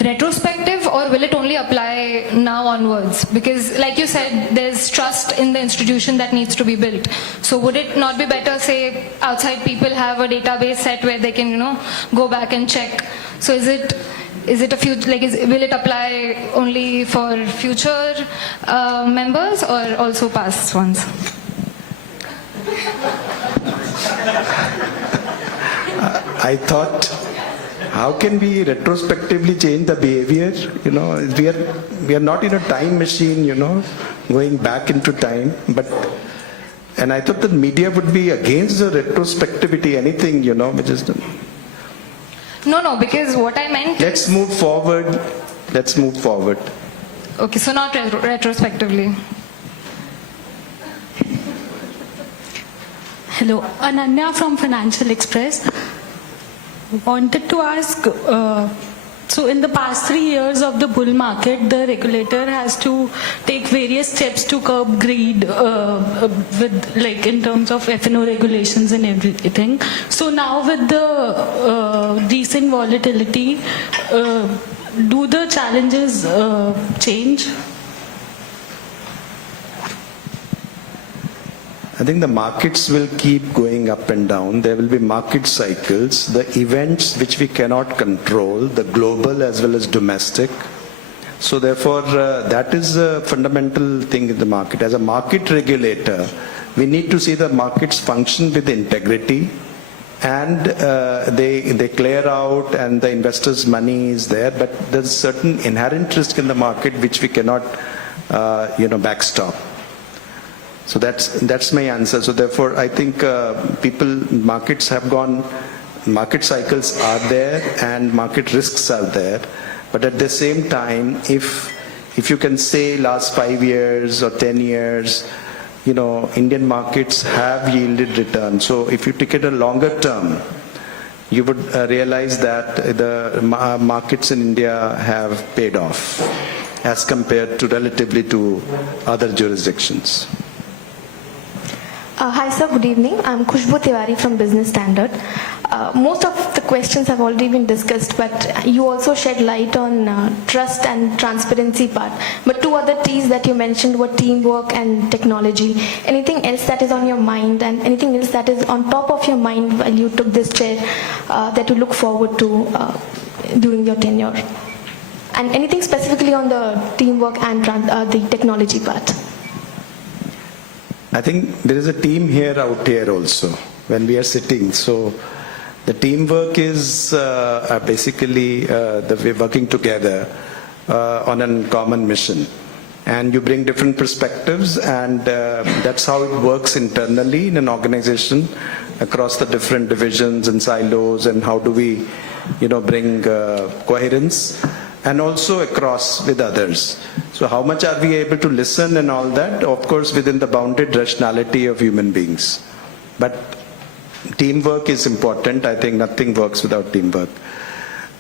retrospective, or will it only apply now onwards? Because like you said, there's trust in the institution that needs to be built. So would it not be better, say, outside people have a database set where they can, go back and check? So is it a future, will it apply only for future members or also past ones? I thought, how can we retrospectively change the behavior? We are not in a time machine, going back into time. And I thought that media would be against the retrospectivity, anything, which is done. No, because what I meant... Let's move forward. Okay, so not retrospectively. Hello, Ananya from Financial Express. Wanted to ask, so in the past 3 years of the bull market, the regulator has to take various steps to curb greed in terms of F&O regulations and everything. So now with the recent volatility, do the challenges change? I think the markets will keep going up and down. There will be market cycles, the events which we cannot control, the global as well as domestic. So therefore, that is a fundamental thing in the market. As a market regulator, we need to see the markets function with integrity, and they clear out, and the investors' money is there. But there's certain inherent risk in the market which we cannot, backstop. So that's my answer. So therefore, I think markets have gone, market cycles are there and market risks are there. But at the same time, if you can say last 5 years or 10 years, Indian markets have yielded return. So if you take it a longer term, you would realize that the markets in India have paid off as compared to relatively to other jurisdictions. Hi sir, good evening. I'm Khushbu Tiwari from Business Standard. Most of the questions have already been discussed, but you also shed light on trust and transparency part. But two other T's that you mentioned were teamwork and technology. Anything else that is on your mind, and anything else that is on top of your mind while you took this chair that you look forward to during your tenure? And anything specifically on the teamwork and the technology part? I think there is a team out here also when we are sitting. So the teamwork is basically we're working together on a common mission. And you bring different perspectives, and that's how it works internally in an organization across the different divisions and silos, and how do we, bring coherence, and also across with others. So how much are we able to listen and all that? Of course, within the bounded rationality of human beings. But teamwork is important. I think nothing works without teamwork.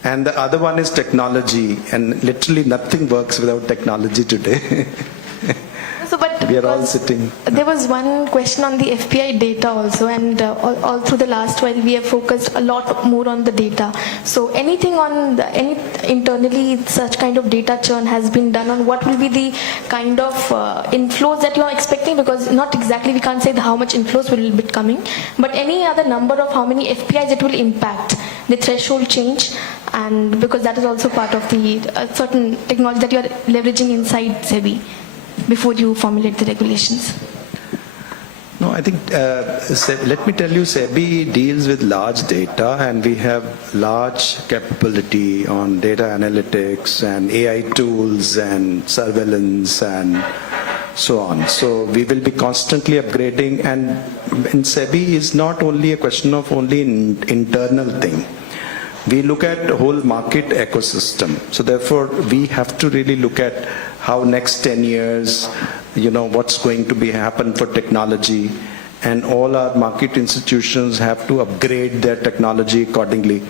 And the other one is technology, and literally nothing works without technology today. So, but we are all sitting. There was one question on the FPI data also, and all through the last while we have focused a lot more on the data. So anything on internally such kind of data churn has been done on what will be the kind of inflows that you are expecting, because not exactly we can't say how much inflows will be coming, but any other number of how many FPIs it will impact, the threshold change, and because that is also part of the certain technology that you are leveraging inside SEBI before you formulate the regulations. No, I think, let me tell you, SEBI deals with large data, and we have large capability on data analytics and AI tools and surveillance and so on. So we will be constantly upgrading, and SEBI is not only a question of only internal thing. We look at the whole market ecosystem. So therefore, we have to really look at how next 10 years, what's going to be happen for technology, and all our market institutions have to upgrade their technology accordingly.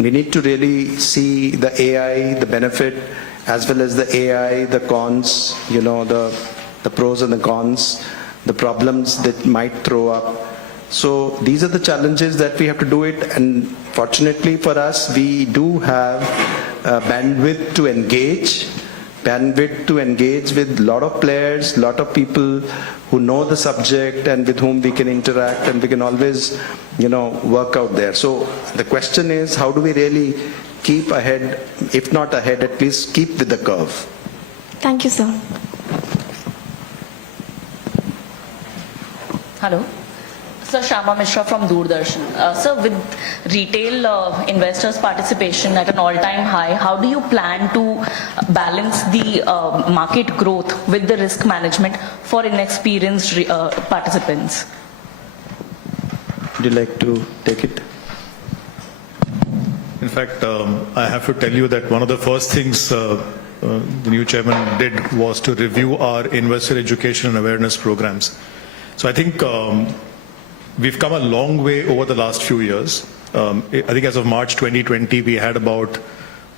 We need to really see the AI, the benefit, as well as the AI, the cons, the pros and the cons, the problems that might throw up. So these are the challenges that we have to do it, and fortunately for us, we do have bandwidth to engage with a lot of players, a lot of people who know the subject and with whom we can interact, and we can always, work out there. So the question is, how do we really keep ahead, if not ahead, at least keep with the curve? Thank you, sir. Hello. Sir, Shama Mishra from Doordarshan. Sir, with retail investors' participation at an all-time high, how do you plan to balance the market growth with the risk management for inexperienced participants? Would you like to take it? In fact, I have to tell you that one of the first things the new chairman did was to review our investor education and awareness programs. So I think we've come a long way over the last few years. I think as of March 2020, we had about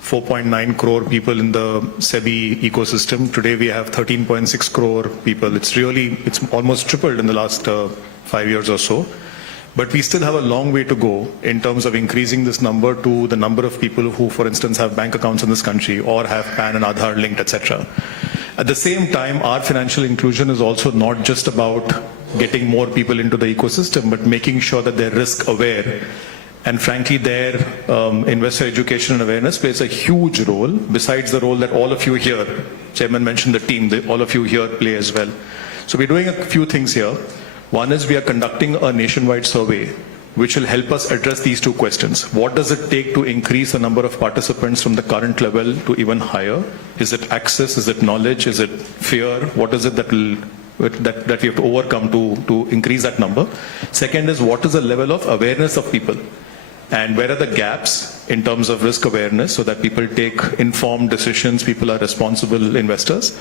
4.9 crore people in the SEBI ecosystem. Today we have 13.6 crore people. It's almost tripled in the last 5 years or so. But we still have a long way to go in terms of increasing this number to the number of people who, for instance, have bank accounts in this country or have PAN and Aadhaar linked, etc. At the same time, our financial inclusion is also not just about getting more people into the ecosystem, but making sure that they're risk aware. And frankly, their investor education and awareness plays a huge role, besides the role that all of you here, Chairman mentioned the team, all of you here play as well. So we're doing a few things here. One is we are conducting a nationwide survey which will help us address these two questions. What does it take to increase the number of participants from the current level to even higher? Is it access? Is it knowledge? Is it fear? What is it that we have to overcome to increase that number? Second is, what is the level of awareness of people? And where are the gaps in terms of risk awareness so that people take informed decisions, people are responsible investors?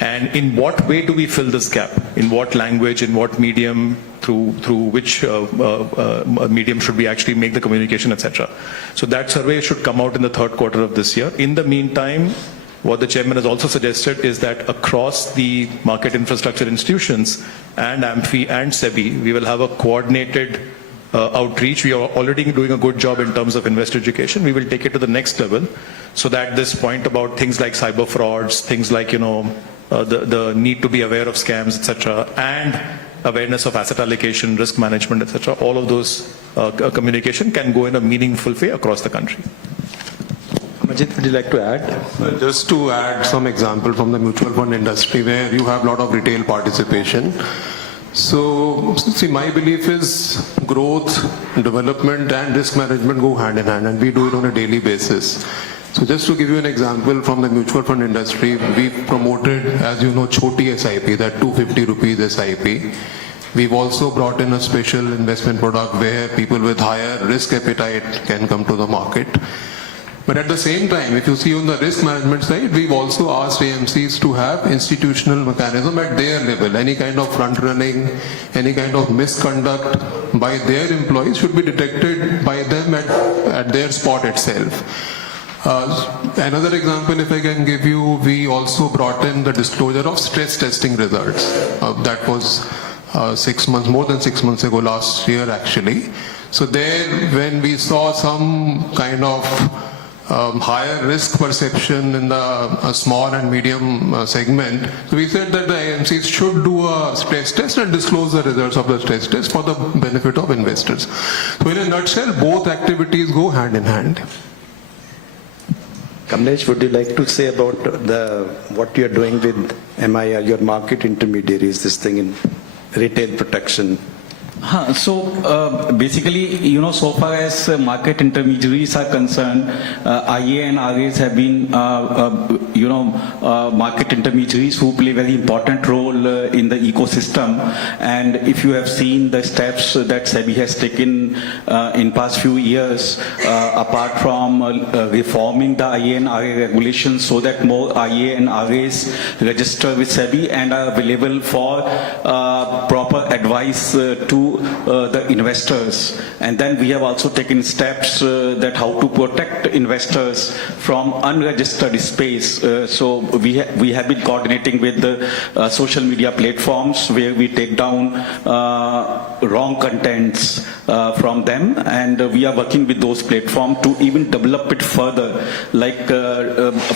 And in what way do we fill this gap? In what language, in what medium, through which medium should we actually make the communication, etc. So that survey should come out in the third quarter of this year. In the meantime, what the chairman has also suggested is that across the market infrastructure institutions and AMFI and SEBI, we will have a coordinated outreach. We are already doing a good job in terms of investor education. We will take it to the next level so that this point about things like cyber frauds, things like, the need to be aware of scams, etc., and awareness of asset allocation, risk management, etc., all of those communication can go in a meaningful way across the country. Majid, would you like to add? Just to add some example from the mutual fund industry where you have a lot of retail participation. So, see, my belief is growth, development and risk management go hand in hand, and we do it on a daily basis. So just to give you an example from the mutual fund industry, we've promoted, as you know, Choti SIP, that 250 rupees SIP. We've also brought in a special investment product where people with higher risk appetite can come to the market. But at the same time, if you see on the risk management side, we've also asked AMCs to have institutional mechanism at their level. Any kind of front running, any kind of misconduct by their employees should be detected by them at their spot itself. Another example, if I can give you, we also brought in the disclosure of stress testing results. That was 6 months, more than 6 months ago, last year actually. So there, when we saw some kind of higher risk perception in the small and medium segment, so we said that the AMCs should do a stress test and disclose the results of the stress test for the benefit of investors. So in a nutshell, both activities go hand in hand. Kamlesh, would you like to say about what you are doing with MII, your market intermediaries, this thing in retail protection? So basically, so far as market intermediaries are concerned, IA and RAs have been, market intermediaries who play a very important role in the ecosystem. And if you have seen the steps that SEBI has taken in past few years, apart from reforming the IA and RA regulations so that more IA and RAs register with SEBI and are available for proper advice to the investors, and then we have also taken steps that how to protect investors from unregistered space. So we have been coordinating with the social media platforms where we take down wrong contents from them, and we are working with those platforms to even develop it further, like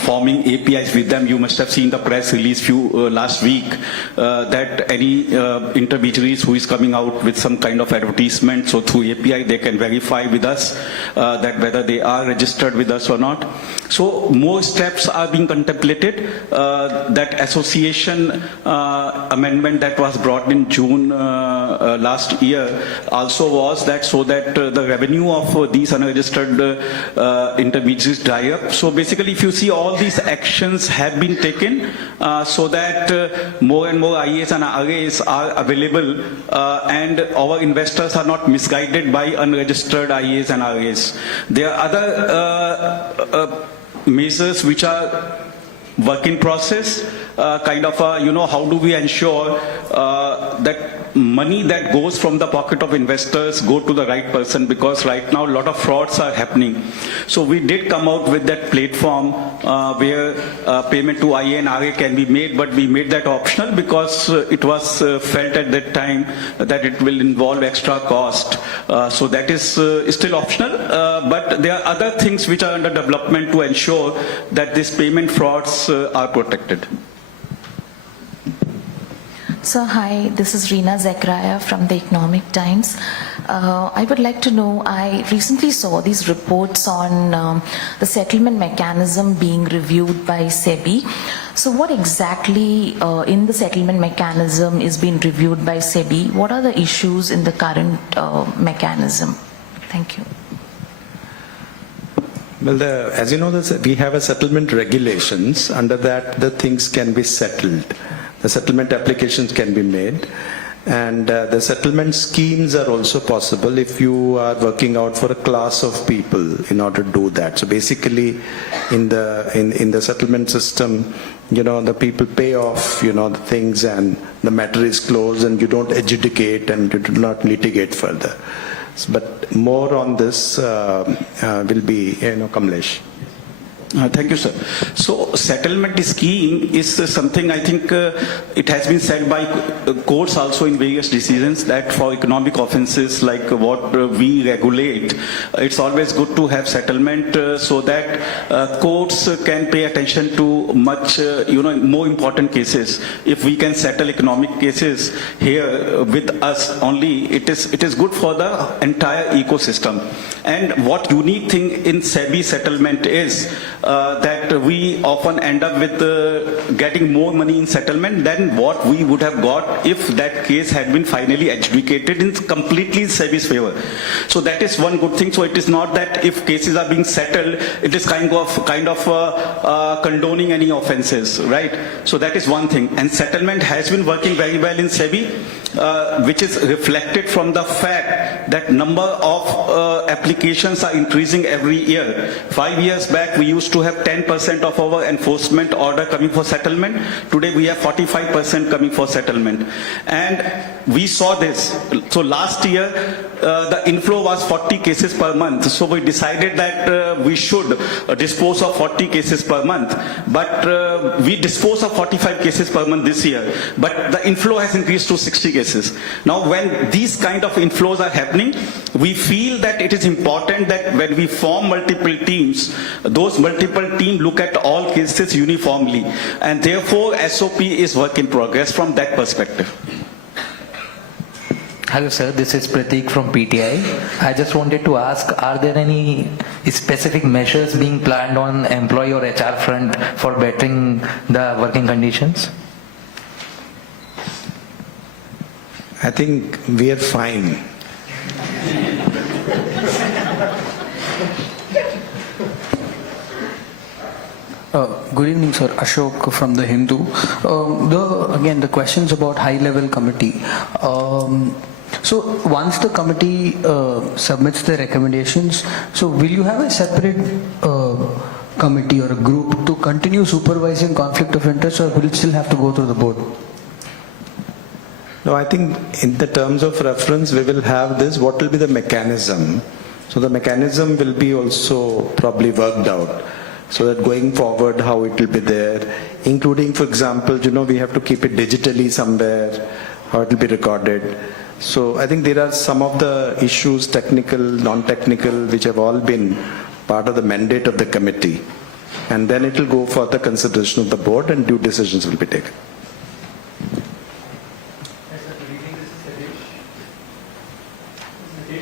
forming APIs with them. You must have seen the press release last week that any intermediaries who is coming out with some kind of advertisement, so through API they can verify with us that whether they are registered with us or not. So more steps are being contemplated. That association amendment that was brought in June last year also was that so that the revenue of these unregistered intermediaries dry up. So basically, if you see, all these actions have been taken so that more and more IAs and RAs are available and our investors are not misguided by unregistered IAs and RAs. There are other measures which are work in process, how do we ensure that money that goes from the pocket of investors go to the right person, because right now a lot of frauds are happening. So we did come out with that platform where payment to IA and RA can be made, but we made that optional because it was felt at that time that it will involve extra cost. So that is still optional, but there are other things which are under development to ensure that these payment frauds are protected. So hi, this is Reena Zekraya from the Economic Times. I would like to know, I recently saw these reports on the settlement mechanism being reviewed by SEBI. So what exactly in the settlement mechanism is being reviewed by SEBI? What are the issues in the current mechanism? Thank you. Well, as you know, we have a settlement regulations. Under that, the things can be settled. The settlement applications can be made, and the settlement schemes are also possible if you are working out for a class of people in order to do that. So basically, in the settlement system, the people pay off, the things, and the matter is closed, and you don't adjudicate and you do not litigate further. But more on this will be, Kamlesh. Thank you, sir. So settlement scheme is something, I think it has been said by courts also in various decisions that for economic offenses like what we regulate, it's always good to have settlement so that courts can pay attention to much, more important cases. If we can settle economic cases here with us only, it is good for the entire ecosystem. And what unique thing in SEBI settlement is that we often end up with getting more money in settlement than what we would have got if that case had been finally adjudicated in completely SEBI's favor. So that is one good thing. So it is not that if cases are being settled, it is kind of condoning any offenses, right? So that is one thing. And settlement has been working very well in SEBI. which is reflected from the fact that number of applications are increasing every year. 5 years back, we used to have 10% of our enforcement order coming for settlement. Today, we have 45% coming for settlement. And we saw this. So last year, the inflow was 40 cases per month. So we decided that we should dispose of 40 cases per month. But we dispose of 45 cases per month this year. But the inflow has increased to 60 cases. Now, when these kind of inflows are happening, we feel that it is important that when we form multiple teams, those multiple teams look at all cases uniformly. And therefore, SOP is work in progress from that perspective. Hello sir, this is Prateek from PTI. I just wanted to ask, are there any specific measures being planned on employee or HR front for bettering the working conditions? I think we are fine. Good evening, sir. Ashok from the Hindu. Again, the questions about high-level committee. So once the committee submits the recommendations, so will you have a separate committee or a group to continue supervising conflict of interest, or will it still have to go through the board? No, I think in the terms of reference, we will have this. What will be the mechanism? So the mechanism will be also probably worked out. So that going forward, how it will be there, including, for example, we have to keep it digitally somewhere, how it will be recorded. So I think there are some of the issues, technical, non-technical, which have all been part of the mandate of the committee. And then it will go for the consideration of the board and due decisions will be taken.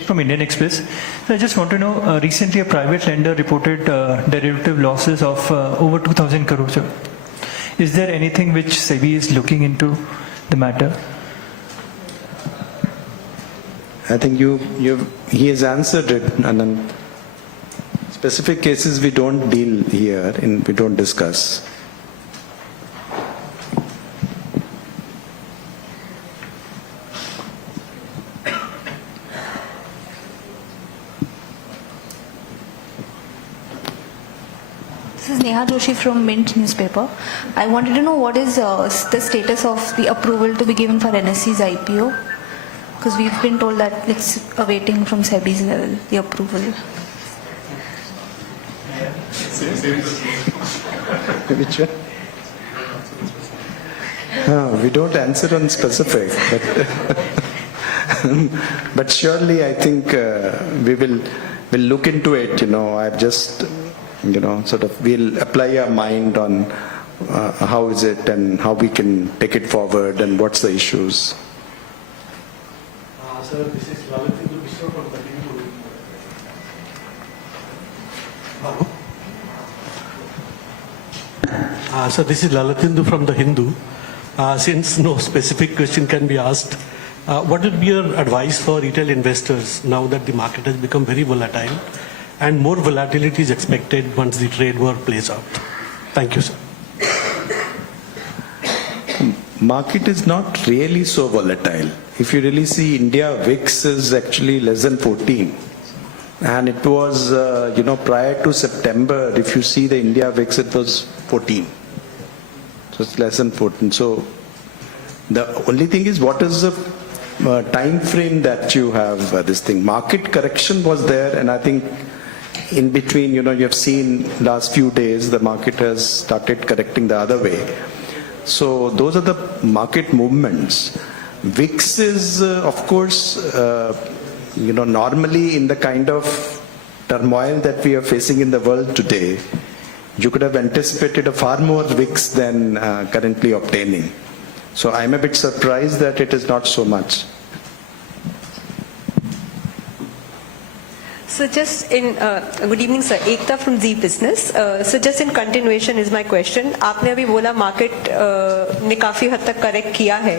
From Indian Express. So I just want to know, recently a private lender reported derivative losses of over 2,000 crores. Is there anything which SEBI is looking into the matter? I think he has answered it, Anand. Specific cases we don't deal here, we don't discuss. This is Neha Joshi from Mint newspaper. I wanted to know what is the status of the approval to be given for NSE's IPO? Because we've been told that it's awaiting from SEBI's level, the approval. Which one? We don't answer on specific, but surely I think we'll look into it. I've just we'll apply our mind on how is it and how we can take it forward and what's the issues. Sir, this is Lalatendu Mishra from the Hindu. So this is Lalatendu from the Hindu. Since no specific question can be asked, what would be your advice for retail investors now that the market has become very volatile and more volatility is expected once the trade war plays out? Thank you, sir. Market is not really so volatile. If you really see, India VIX is actually less than 14. And it was, prior to September, if you see the India VIX, it was 14. So it's less than 14. So the only thing is, what is the time frame that you have this thing? Market correction was there, and I think in between, you have seen last few days, the market has started correcting the other way. So those are the market movements. VIX is, of course, normally in the kind of turmoil that we are facing in the world today, you could have anticipated a far more VIX than currently obtaining. So I'm a bit surprised that it is not so much. So just in, good evening sir, Ekta from Z Business. So just in continuation is my question. आपने अभी बोला market ने काफी हद तक correct किया है,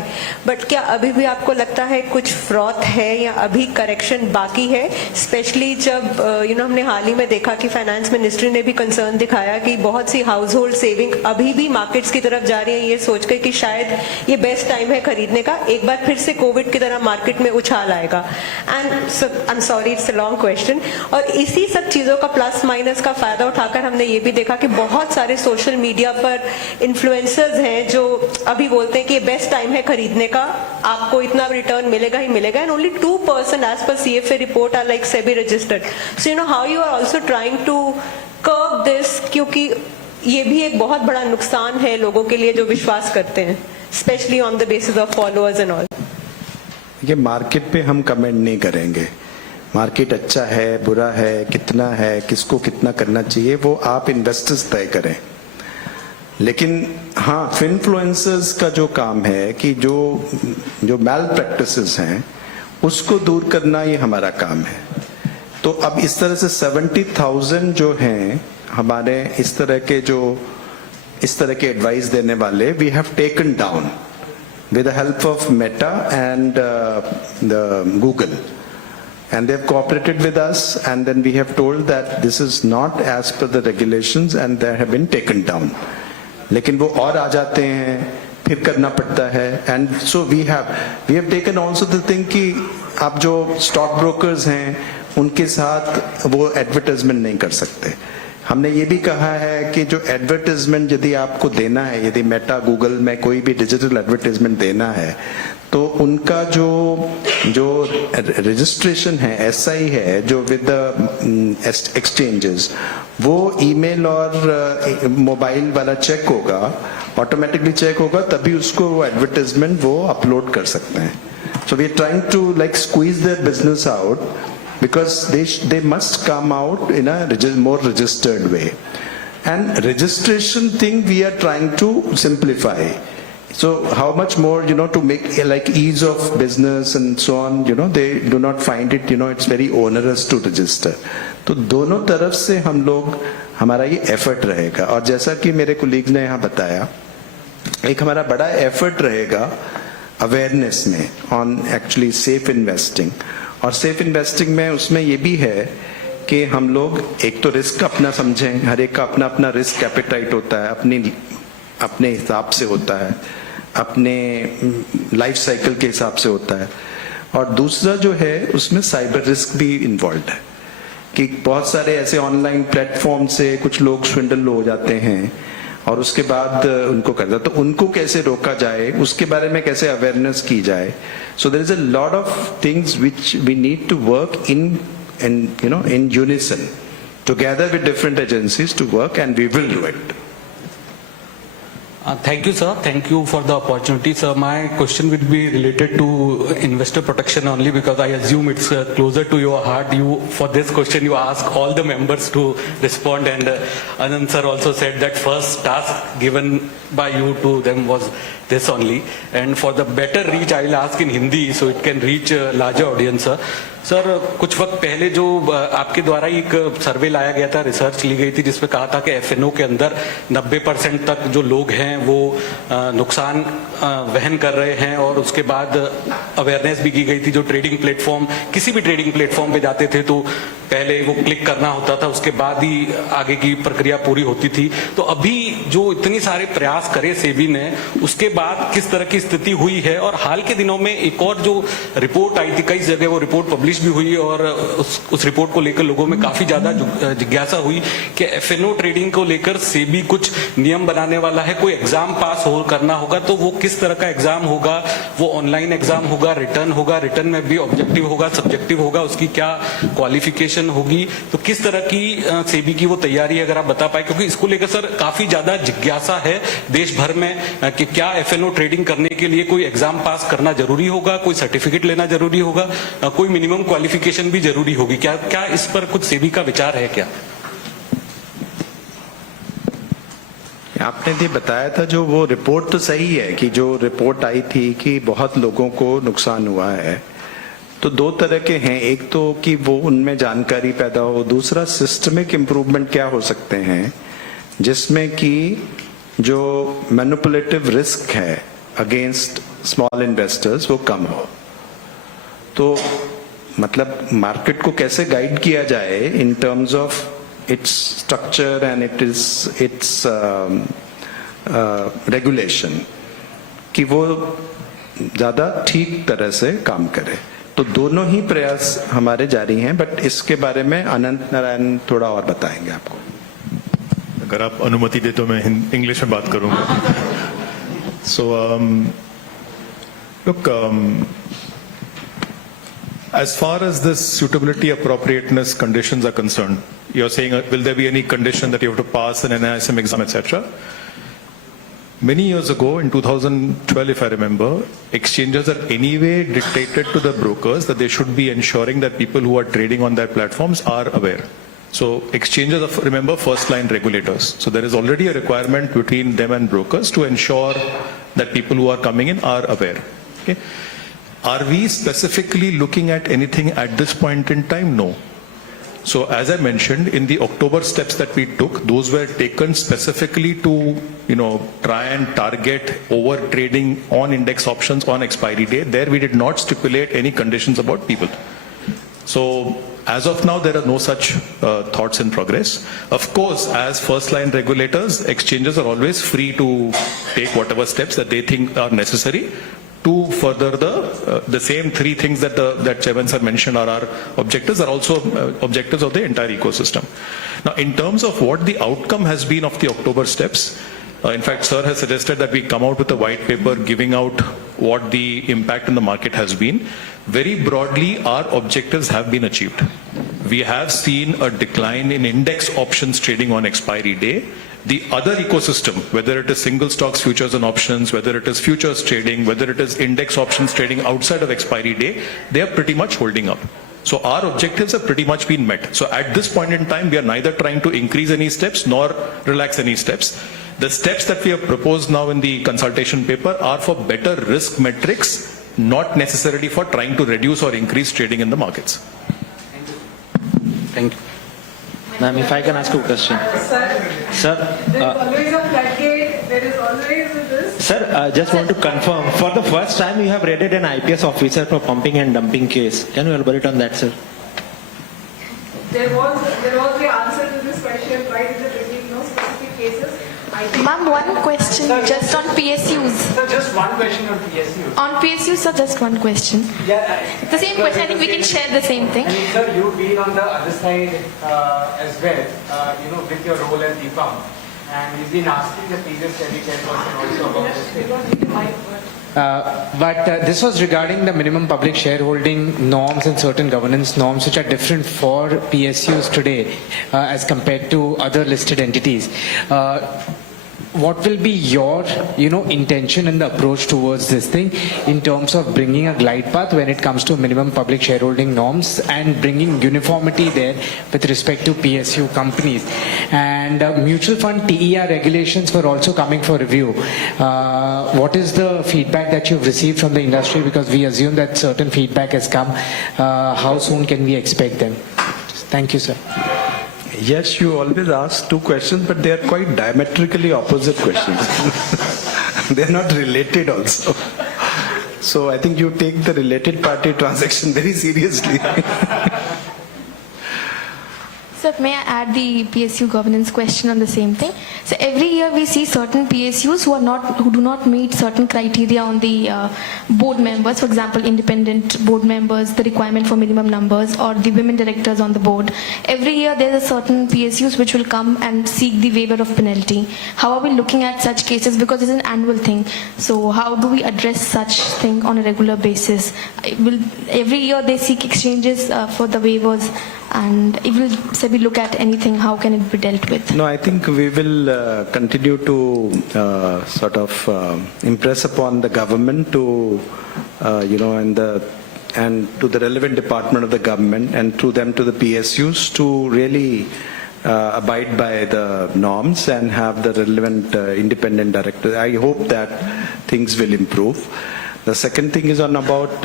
but क्या अभी भी आपको लगता है कुछ फ्रॉथ है या अभी करेक्शन बाकी है? स्पेशली जब हमने हाल ही में देखा कि फाइनेंस मिनिस्ट्री ने भी कंसर्न दिखाया कि बहुत सी हाउस होल्ड सेविंग अभी भी मार्केट्स की तरफ जा रही है, ये सोच कर कि शायद ये बेस्ट टाइम है खरीदने का, एक बार फिर से कोविड की तरह मार्केट में उछाल आएगा. And I am sorry it's a long question. और इसी सब चीजों का प्लस माइनस का फायदा उठाकर हमने ये भी देखा कि बहुत सारे सोशल मीडिया पर इन्फ्लुएंसर्स हैं जो अभी बोलते हैं कि ये बेस्ट टाइम है खरीदने का, आपको इतना रिटर्न मिलेगा ही मिलेगा, and only 2% as per CFA report are like SEBI registered. So you know how you are also trying to curb this, क्योंकि ये भी एक बहुत बड़ा नुकसान है लोगों के लिए जो विश्वास करते हैं, specially on the basis of followers and all. ये मार्केट पे हम कमेंट नहीं करेंगे. मार्केट अच्छा है, बुरा है, कितना है, किसको कितना करना चाहिए, वो आप इन्वेस्टर्स तय करें. लेकिन हाँ, इन्फ्लुएंसर्स का जो काम है कि जो मैल प्रैक्टिसेस हैं उसको दूर करना, ये हमारा काम है. तो अब इस तरह से 70,000 जो हैं हमारे इस तरह के एडवाइस देने वाले, we have taken down with the help of Meta and the Google, and they have cooperated with us, and then we have told that this is not as per the regulations and they have been taken down. लेकिन वो और आ जाते हैं, फिर करना पड़ता है. and so we have taken also the thing कि आप जो स्टॉक ब्रोकर्स हैं उनके साथ वो एडवर्टाइजमेंट नहीं कर सकते. हमने ये भी कहा है कि जो एडवर्टाइजमेंट यदि आपको देना है, यदि मेटा गूगल में कोई भी डिजिटल एडवर्टाइजमेंट देना है, तो उनका जो रजिस्ट्रेशन है, SI है, जो विद द एक्सचेंजेस, वो ईमेल और मोबाइल वाला चेक होगा, ऑटोमेटिकली चेक होगा, तभी उसको वो एडवर्टाइजमेंट वो अपलोड कर सकते हैं. So we are trying to like squeeze their business out, because they must come out in a more registered way. And registration thing we are trying to simplify. So how much more, to make like ease of business and so on, they do not find it, it's very onerous to register. तो दोनों तरफ से हम लोग, हमारा ये effort रहेगा. और जैसा कि मेरे कोलीग्स ने यहाँ बताया, एक हमारा बड़ा एफर्ट रहेगा अवेयरनेस में ऑन एक्चुअली सेफ इन्वेस्टिंग. और सेफ इन्वेस्टिंग में उसमें ये भी है कि हम लोग एक तो रिस्क अपना समझें, हर एक का अपना अपना रिस्क एपेटाइट होता है, अपने हिसाब से होता है, अपने लाइफ साइकिल के हिसाब से होता है. और दूसरा जो है उसमें साइबर रिस्क भी इन्वॉल्व है कि बहुत सारे ऐसे ऑनलाइन प्लेटफॉर्म से कुछ लोग स्विंडल हो जाते हैं और उसके बाद उनको करता, तो उनको कैसे रोका जाए, उसके बारे में कैसे अवेयरनेस की जाए. So there is a lot of things which we need to work in unison together with different agencies to work, and we will do it. Thank you, sir. Thank you for the opportunity, sir. My question will be related to investor protection only, because I assume it's closer to your heart. For this question, you ask all the members to respond, and Anand sir also said that first task given by you to them was this only. And for the better reach, I will ask in Hindi so it can reach a larger audience, sir. Sir, कुछ वक्त पहले जो आपके द्वारा एक सर्वे लाया गया था, रिसर्च ली गई थी, जिसमें कहा था कि FNO के अंदर 90% तक जो लोग हैं वो नुकसान वहन कर रहे हैं. और उसके बाद अवेयरनेस भी की गई थी, जो ट्रेडिंग प्लेटफॉर्म, किसी भी ट्रेडिंग प्लेटफॉर्म पे जाते थे तो पहले वो क्लिक करना होता था, उसके बाद ही आगे की प्रक्रिया पूरी होती थी. तो अभी जो इतनी सारे प्रयास करे सेबी ने, उसके बाद किस तरह की स्थिति हुई है? और हाल के दिनों में एक और जो रिपोर्ट आई थी, कई जगह वो रिपोर्ट पब्लिश भी हुई, और उस रिपोर्ट को लेकर लोगों में काफी ज्यादा जिज्ञासा हुई कि FNO ट्रेडिंग को लेकर सेबी कुछ नियम बनाने वाला है. कोई एग्जाम पास करना होगा, तो वो किस तरह का एग्जाम होगा? वो ऑनलाइन एग्जाम होगा, रिटर्न होगा, रिटर्न में भी ऑब्जेक्टिव होगा, सब्जेक्टिव होगा, उसकी क्या क्वालिफिकेशन होगी? तो किस तरह की सेबी की वो तैयारी है, अगर आप बता पाए, क्योंकि इसको लेकर सर काफी ज्यादा जिज्ञासा है देश भर में कि क्या FNO ट्रेडिंग करने के लिए कोई एग्जाम पास करना जरूरी होगा, कोई सर्टिफिकेट लेना जरूरी होगा, कोई मिनिमम क्वालिफिकेशन भी जरूरी होगी? क्या इस पर कुछ सेबी का विचार है क्या? आपने भी बताया था, जो वो रिपोर्ट तो सही है कि जो रिपोर्ट आई थी कि बहुत लोगों को नुकसान हुआ है, तो दो तरह के हैं, एक तो कि वो उनमें जानकारी पैदा हो, दूसरा सिस्टमिक इम्प्रूवमेंट क्या हो सकते हैं जिसमें कि जो मैनिपुलेटिव रिस्क है अगेंस्ट स्मॉल इन्वेस्टर्स वो कम हो। तो मतलब मार्केट को कैसे गाइड किया जाए in terms of its structure and it's regulation, कि वो ज्यादा ठीक तरह से काम करे। तो दोनों ही प्रयास हमारे जारी हैं, बट इसके बारे में अनंत नारायण थोड़ा और बताएंगे आपको। अगर आप अनुमति दे तो मैं इंग्लिश में बात करूंगा। So, look, as far as this suitability appropriateness conditions are concerned, you're saying, will there be any condition that you have to pass an NISM exam, etc.? Many years ago, in 2012, if I remember, exchanges are anyway dictated to the brokers that they should be ensuring that people who are trading on their platforms are aware. So exchanges are, remember, first-line regulators. So there is already a requirement between them and brokers to ensure that people who are coming in are aware. Okay? Are we specifically looking at anything at this point in time? No. So as I mentioned, in the October steps that we took, those were taken specifically to, try and target over trading on index options on expiry day. There we did not stipulate any conditions about people. So as of now, there are no such thoughts in progress. Of course, as first-line regulators, exchanges are always free to take whatever steps that they think are necessary to further the same three things that Chairman sir mentioned are our objectives, are also objectives of the entire ecosystem. Now, in terms of what the outcome has been of the October steps, in fact, sir has suggested that we come out with a white paper giving out what the impact in the market has been. Very broadly, our objectives have been achieved. We have seen a decline in index options trading on expiry day. The other ecosystem, whether it is single stocks, futures and options, whether it is futures trading, whether it is index options trading outside of expiry day, they are pretty much holding up. So our objectives have pretty much been met. So at this point in time, we are neither trying to increase any steps nor relax any steps. The steps that we have proposed now in the consultation paper are for better risk metrics, not necessarily for trying to reduce or increase trading in the markets. Thank you. Ma'am, if I can ask you a question. Sir, there is always a floodgate, there is always this. Sir, just want to confirm, for the first time you have raided an IPS officer for pumping and dumping case. Can you elaborate on that, sir? There was the answer to this question, right? In the beginning, no specific cases. Ma'am, one question just on PSUs. Sir, just one question on PSUs. On PSUs, sir, just one question. Yeah. The same question, I think we can share the same thing. I mean, sir, you've been on the other side as well, with your role at the firm. And you've been asking the previous SEBI chairperson also about this thing. But this was regarding the minimum public shareholding norms and certain governance norms which are different for PSUs today as compared to other listed entities. What will be your, intention and the approach towards this thing in terms of bringing a glide path when it comes to minimum public shareholding norms and bringing uniformity there with respect to PSU companies? And mutual fund TER regulations were also coming for review. What is the feedback that you've received from the industry? Because we assume that certain feedback has come. How soon can we expect them? Thank you, sir. Yes, you always ask two questions, but they are quite diametrically opposite questions. They are not related also. So I think you take the related party transaction very seriously. Sir, may I add the PSU governance question on the same thing? So every year we see certain PSUs who do not meet certain criteria on the board members. For example, independent board members, the requirement for minimum numbers, or the women directors on the board. Every year there are certain PSUs which will come and seek the waiver of penalty. How are we looking at such cases? Because it's an annual thing. So how do we address such thing on a regular basis? Every year they seek exchanges for the waivers. And if will SEBI look at anything, how can it be dealt with? No, I think we will continue to impress upon the government to, and to the relevant department of the government and through them to the PSUs to really abide by the norms and have the relevant independent directors. I hope that things will improve. The second thing is on about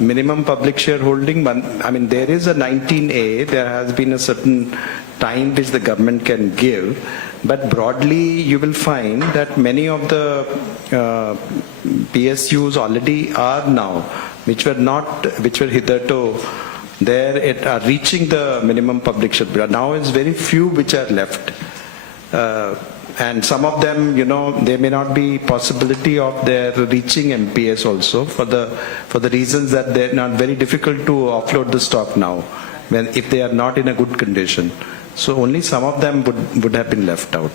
minimum public shareholding. I mean, there is a 19A. There has been a certain time which the government can give, but broadly you will find that many of the PSUs already are now, which were hitherto there, are reaching the minimum public shareholding. Now it's very few which are left. And some of them, there may not be possibility of their reaching MPS also for the reasons that they're not very difficult to offload the stock now, if they are not in a good condition. So only some of them would have been left out.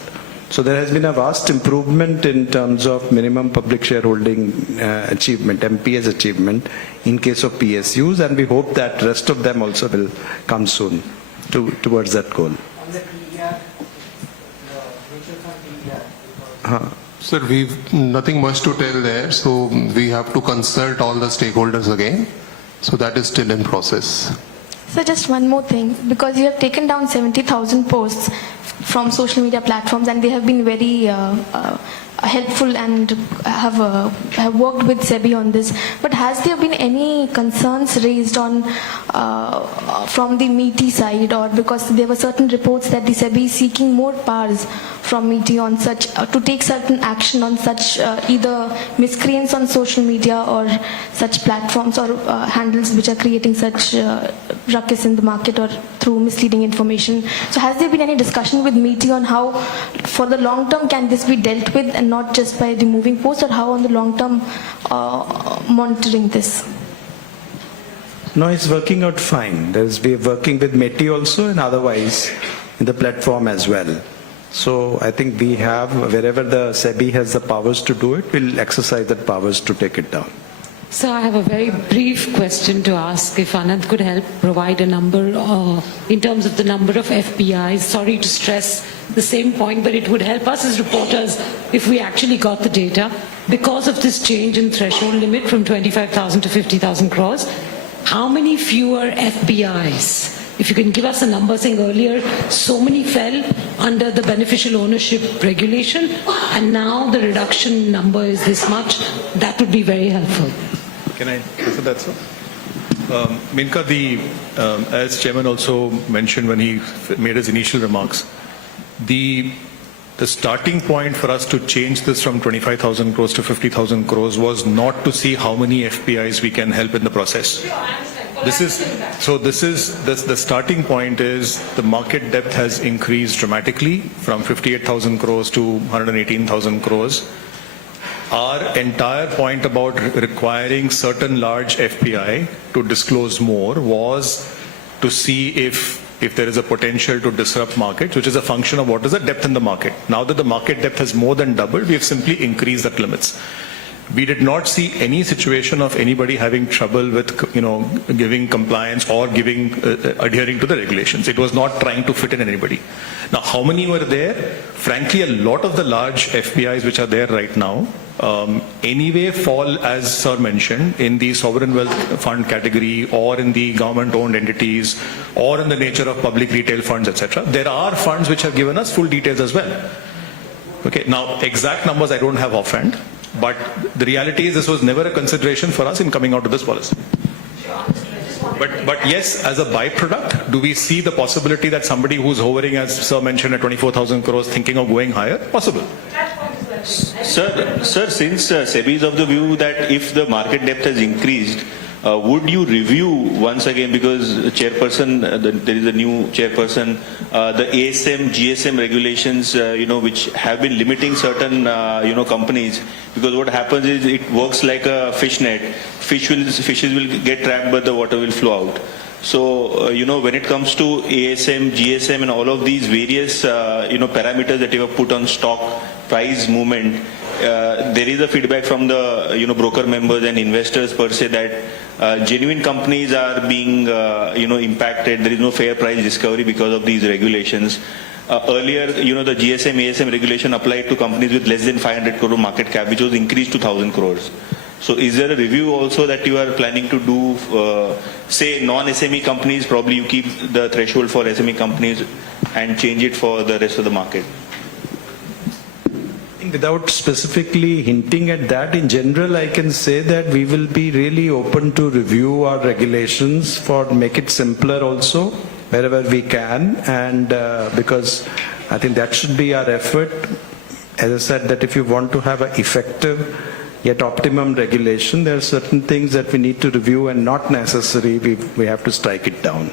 So there has been a vast improvement in terms of minimum public shareholding achievement, MPS achievement in case of PSUs, and we hope that rest of them also will come soon towards that goal. Sir, we've nothing much to tell there, so we have to consult all the stakeholders again. So that is still in process. So just one more thing, because you have taken down 70,000 posts from social media platforms and they have been very helpful and have worked with SEBI on this. But has there been any concerns raised on from the MIIT side, or because there were certain reports that the SEBI is seeking more powers from MIIT on such to take certain action on such either miscreants on social media or such platforms or handles which are creating such ruckus in the market or through misleading information. So has there been any discussion with MIIT on how for the long term can this be dealt with and not just by removing posts, or how on the long term monitoring this? No, it's working out fine. We're working with MIIT also and otherwise in the platform as well. So I think we have, wherever the SEBI has the powers to do it, we'll exercise that powers to take it down. So I have a very brief question to ask. If Anand could help provide a number in terms of the number of FPIs. Sorry to stress the same point, but it would help us as reporters if we actually got the data. Because of this change in threshold limit from 25,000 to 50,000 crores, how many fewer FPIs? If you can give us a number, saying earlier so many fell under the beneficial ownership regulation and now the reduction number is this much, that would be very helpful. Can I answer that, sir? Minka, as Chairman also mentioned when he made his initial remarks, the starting point for us to change this from 25,000 crores to 50,000 crores was not to see how many FPIs we can help in the process. The starting point is the market depth has increased dramatically from 58,000 crores to 118,000 crores. Our entire point about requiring certain large FPI to disclose more was to see if there is a potential to disrupt markets, which is a function of what is the depth in the market. Now that the market depth has more than doubled, we have simply increased that limits. We did not see any situation of anybody having trouble with, giving compliance or adhering to the regulations. It was not trying to fit in anybody. Now, how many were there? Frankly, a lot of the large FPIs which are there right now anyway fall, as Sir mentioned, in the sovereign wealth fund category or in the government-owned entities or in the nature of public retail funds, etc. There are funds which have given us full details as well. Okay, now exact numbers I don't have offhand. But the reality is this was never a consideration for us in coming out with this policy. But yes, as a byproduct, do we see the possibility that somebody who's hovering, as Sir mentioned, at 24,000 crores thinking of going higher? Possible. Sir, since SEBI is of the view that if the market depth has increased, would you review once again, because chairperson, there is a new chairperson, the ASM, GSM regulations, which have been limiting certain, companies, because what happens is it works like a fish net. Fishes will get trapped, but the water will flow out. So, when it comes to ASM, GSM and all of these various, parameters that you have put on stock price movement, there is a feedback from the, broker members and investors per se that genuine companies are being, impacted. There is no fair price discovery because of these regulations. Earlier, the GSM, ASM regulation applied to companies with less than 500 crore market cap, which was increased to 1,000 crores. So is there a review also that you are planning to do, say non-SME companies, probably you keep the threshold for SME companies and change it for the rest of the market? think without specifically hinting at that, in general, I can say that we will be really open to review our regulations for make it simpler also wherever we can, and because I think that should be our effort. As I said, that if you want to have an effective yet optimum regulation, there are certain things that we need to review and not necessary, we have to strike it down.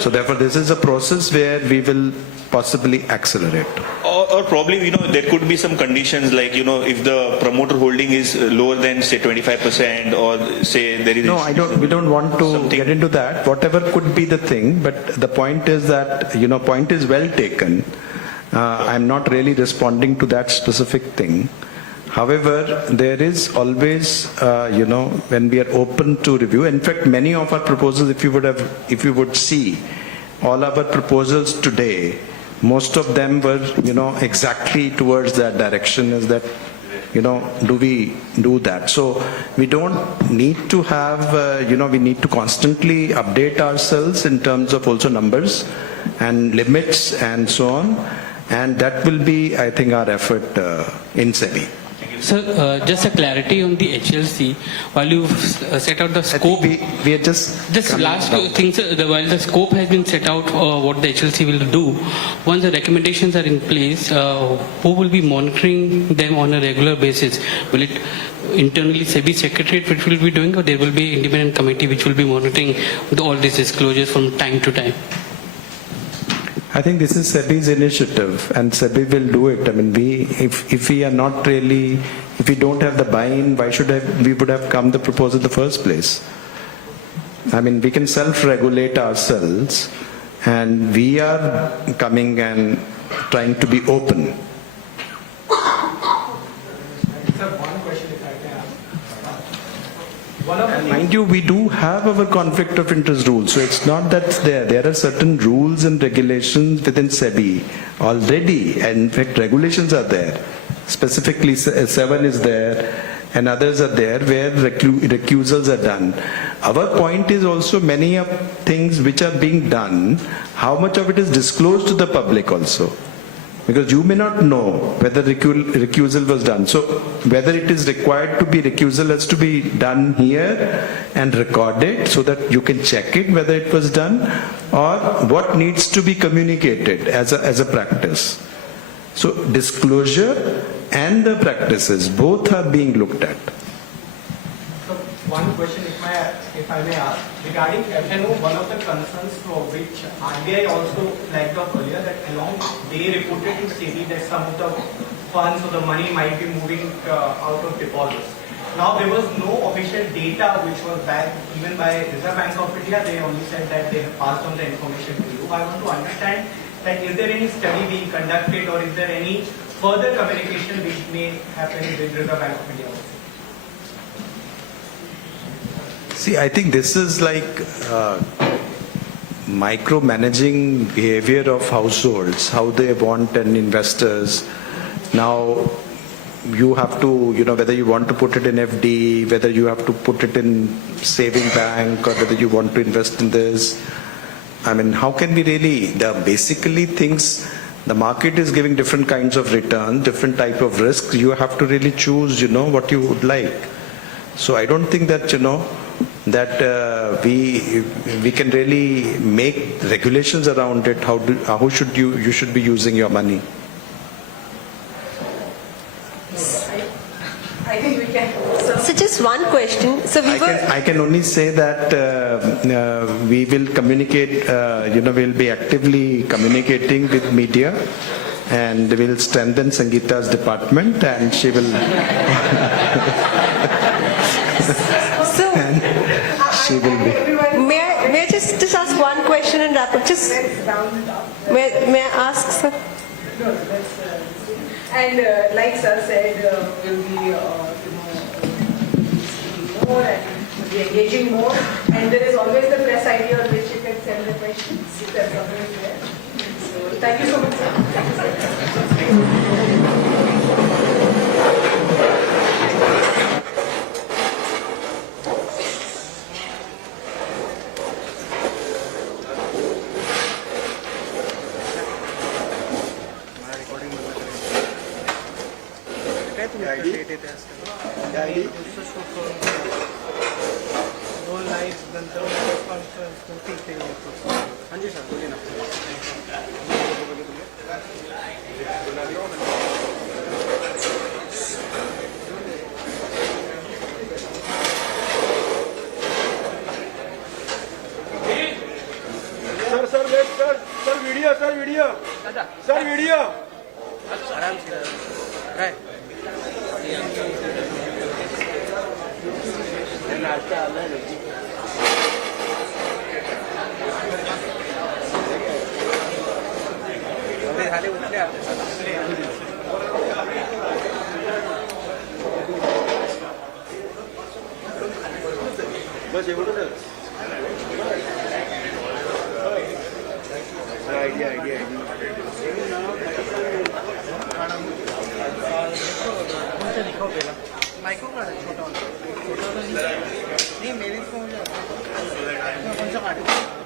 So therefore, this is a process where we will possibly accelerate. Or probably, there could be some conditions like, if the promoter holding is lower than, say, 25%, or say there is... No, we don't want to get into that. Whatever could be the thing, but the point is that, point is well taken. I'm not really responding to that specific thing. However, there is always, when we are open to review. In fact, many of our proposals, if you would see, all our proposals today, most of them were, exactly towards that direction. Is that, do we do that? So we don't need to have, we need to constantly update ourselves in terms of also numbers and limits and so on. And that will be, I think, our effort in SEBI. Sir, just a clarity on the HLC. While you've set out the scope, we are just last thing, sir, while the scope has been set out, what the HLC will do, once the recommendations are in place, who will be monitoring them on a regular basis? Will it internally SEBI Secretariat which will be doing, or there will be independent committee which will be monitoring all these disclosures from time to time? I think this is SEBI's initiative, and SEBI will do it. I mean, if we are not really, if we don't have the buy-in, why should we would have come the proposal in the first place? I mean, we can self-regulate ourselves, and we are coming and trying to be open. Mind you, we do have our conflict of interest rules, so it's not that there are certain rules and regulations within SEBI already, and in fact regulations are there. Specifically 7 is there and others are there where recusals are done. Our point is also many of things which are being done, how much of it is disclosed to the public also. Because you may not know whether recusal was done. So whether it is required to be recusal has to be done here and recorded so that you can check it whether it was done, or what needs to be communicated as a practice. So disclosure and the practices both are being looked at. So one question if I may ask, regarding FNO, one of the concerns for which RBI also flagged up earlier, that they reported to SEBI that some of the funds or the money might be moving out of deposits. Now there was no official data which was backed even by Reserve Bank of India. They only said that they have passed on the information to you. I want to understand that is there any study being conducted, or is there any further communication which may happen with Reserve Bank of India also? See, I think this is like micromanaging behavior of households, how they want, and investors. Now, you have to, whether you want to put it in FD, whether you have to put it in saving bank, or whether you want to invest in this. I mean, how can we really, basically things, the market is giving different kinds of return, different type of risks. You have to really choose, what you would like. So I don't think that, that we can really make regulations around it. How should you should be using your money? I think we can. So just one question. So I can only say that we will communicate. We'll be actively communicating with media, and we'll strengthen Sangeeta's department, and she will. She will be. May I just ask one question and wrap up? Just may I ask, sir? No, and like sir said, we'll be more and we'll be engaging more. And there is always the press ID on which you can send the questions. That's always there. So thank you so much, sir. दोन live नंतर press conference ठीक आहे. हांजी sir बोलिए ना. Sir video आराम से काय नाश्ता आला झाले उठल्या बस एवढंच आइडिया दिखाओ पहला माइक्रो का छोटा नहीं मेरे को कौन सा काट